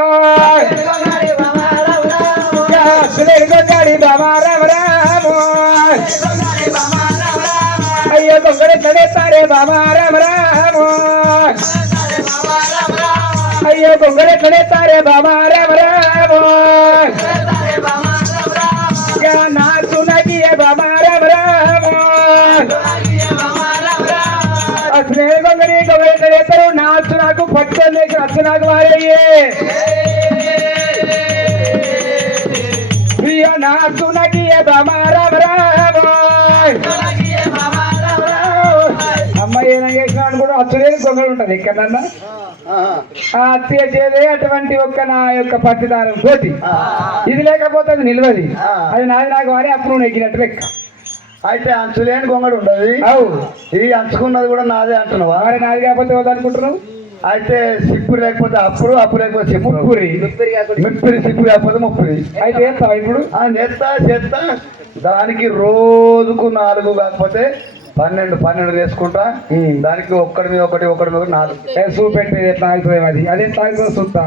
అచ్చులు ఎడుకొచ్చాడు బాబా రామ రామో అయ్యో దొంగలు ఎట్లనేస్తారే బాబా రామ రామో అయ్యో దొంగలు ఎట్లనేస్తారే బాబా రామ రామో నాకు నగియే బాబా రామ రామో అసలే దొంగని దొంగలు నాచు నాకు పట్టుకొని అచ్చు నాకు వారయ్యే నాచు నగియే బాబా రామ రామో అమ్మాయి ఏమైనా చేసినాడు కూడా అచ్చులేని దొంగలు ఉంటుంది ఎక్కడన్నా హత్య చేదే అటువంటి ఒక్క నా యొక్క పట్టుదారం తోటి ఇది లేకపోతే అది నిలవది అది నాది నాకు వారే అప్పుడు నువ్వు ఎక్కినట్టు లెక్క అయితే అంచులేని గొంగడు ఉండదు అవు ఇది అంచుకున్నది కూడా నాదే అంటున్నావు వారే నాది కాకపోతే వద్దనుకుంటున్నావు అయితే సిప్పు లేకపోతే అప్పుడు లేకపోతే ముప్పిరి సిప్పు లేకపోతే ముప్పిరి అయితే చేస్తావా ఇప్పుడు చేస్తా దానికి రోజుకు 4 కాకపోతే 12 వేసుకుంటా దానికి ఒక్కడి మీద ఒకటి 4 చూపెట్టి ఎట్లా ఆగుతుంది అది అదే తాగుతుంది చూస్తా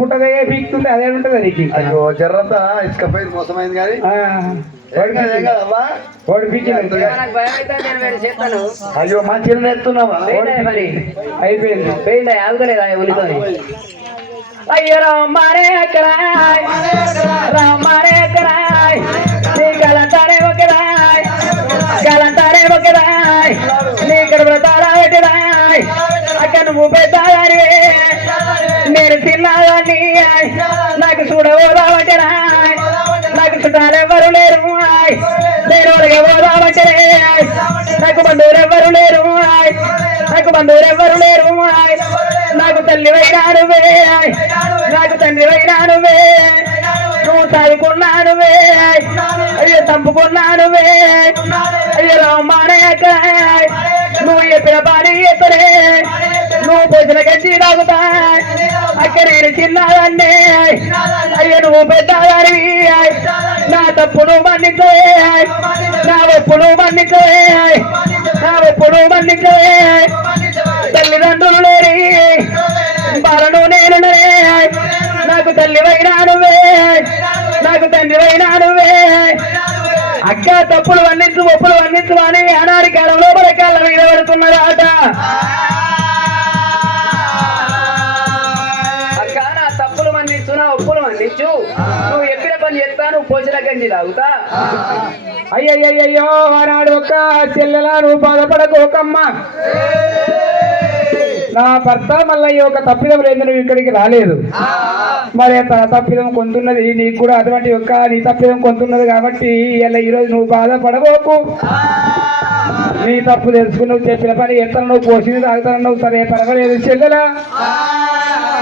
పుట్టదే పీక్తుంది అదే ఉంటుంది అది అయ్యో జర్రంతా ఇసుక పోయి మోసమైంది కానీ ఓడి పీకి అయ్యో మా చిన్న ఎత్తున్నావా అయిపోయింది ఆగుతలేదా ఉనితో అయ్యో రామారే ఎక్కరాయ్ రామారే ఎక్కరాయ్ నీ గలంటారే ఒకరాయ్ గలంటారే ఒకరాయ్ నీ కడుపులో తాళా పెట్టరాయ్ అక్కడ నువ్వు పెద్దాయే నేను తిన్నాదాన్ని నాకు చూడబోదామంటేరాయ్ నాకు చుట్టాలెవ్వరు లేరు నేను ఎవరోదామంటే నాకు బంధువులెవ్వరు లేరు నాకు బంధువులెవ్వరు లేరు నాకు తల్లి వైరానువే నాకు తండ్రి వైరానువే నువ్వు తాగుకున్నాను అయ్యో తప్పుకున్నాను అయ్యో రామానే నువ్వు చెప్పిన పని ఎత్తరే నువ్వు పొద్దున గంచి తాగుతా అక్కడ నేను చిన్నదాన్నే అయ్యో నువ్వు పెద్దదాని నా తప్పు నువ్వు మన్నించవే నా ఒప్పు నువ్వు మన్నించవే నా ఒప్పు నువ్వు మన్నించవే తల్లిదండ్రులు లేని బాలను నేను నాకు తల్లివైనా నువ్వే నాకు తండ్రివైనా నువ్వే అక్క తప్పులు వర్ణించు ఒప్పులు వర్ణించు అని అనాది కాలంలో రకాల మీద పడుతున్నదాట అక్క నా తప్పులు మన్నించు నా ఒప్పులు మన్నించు నువ్వు ఎక్కడ పని చేస్తాను పోసిన గంజి తాగుతా అయ్యయ్యో ఆనాడు ఒక్క చెల్లెలా నువ్వు బాధపడకోకమ్మ నా భర్త మల్లయ్య ఒక తప్పిదం లేదు నువ్వు ఇక్కడికి రాలేదు మరి తన తప్పిదం కొంటున్నది నీకు కూడా అటువంటి యొక్క నీ తప్పిదం కొంటున్నది కాబట్టి ఇలా ఈరోజు నువ్వు బాధపడబోకు నీ తప్పు తెలుసుకుని నువ్వు చెప్పిన పని ఎత్తను నువ్వు పోసింది తాగుతాను నువ్వు సరే పర్వాలేదు చెల్లెలా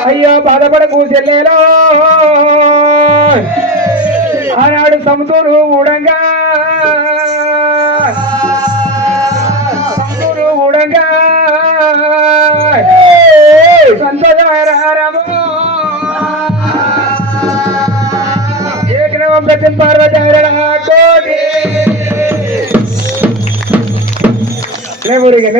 అయ్యో బాధపడకు చెల్లెలో ఆనాడు సముద్రు ఊడంగా సంతోషమో ఏకనవం ప్రతి పార్వతి కోటి లేవురిగా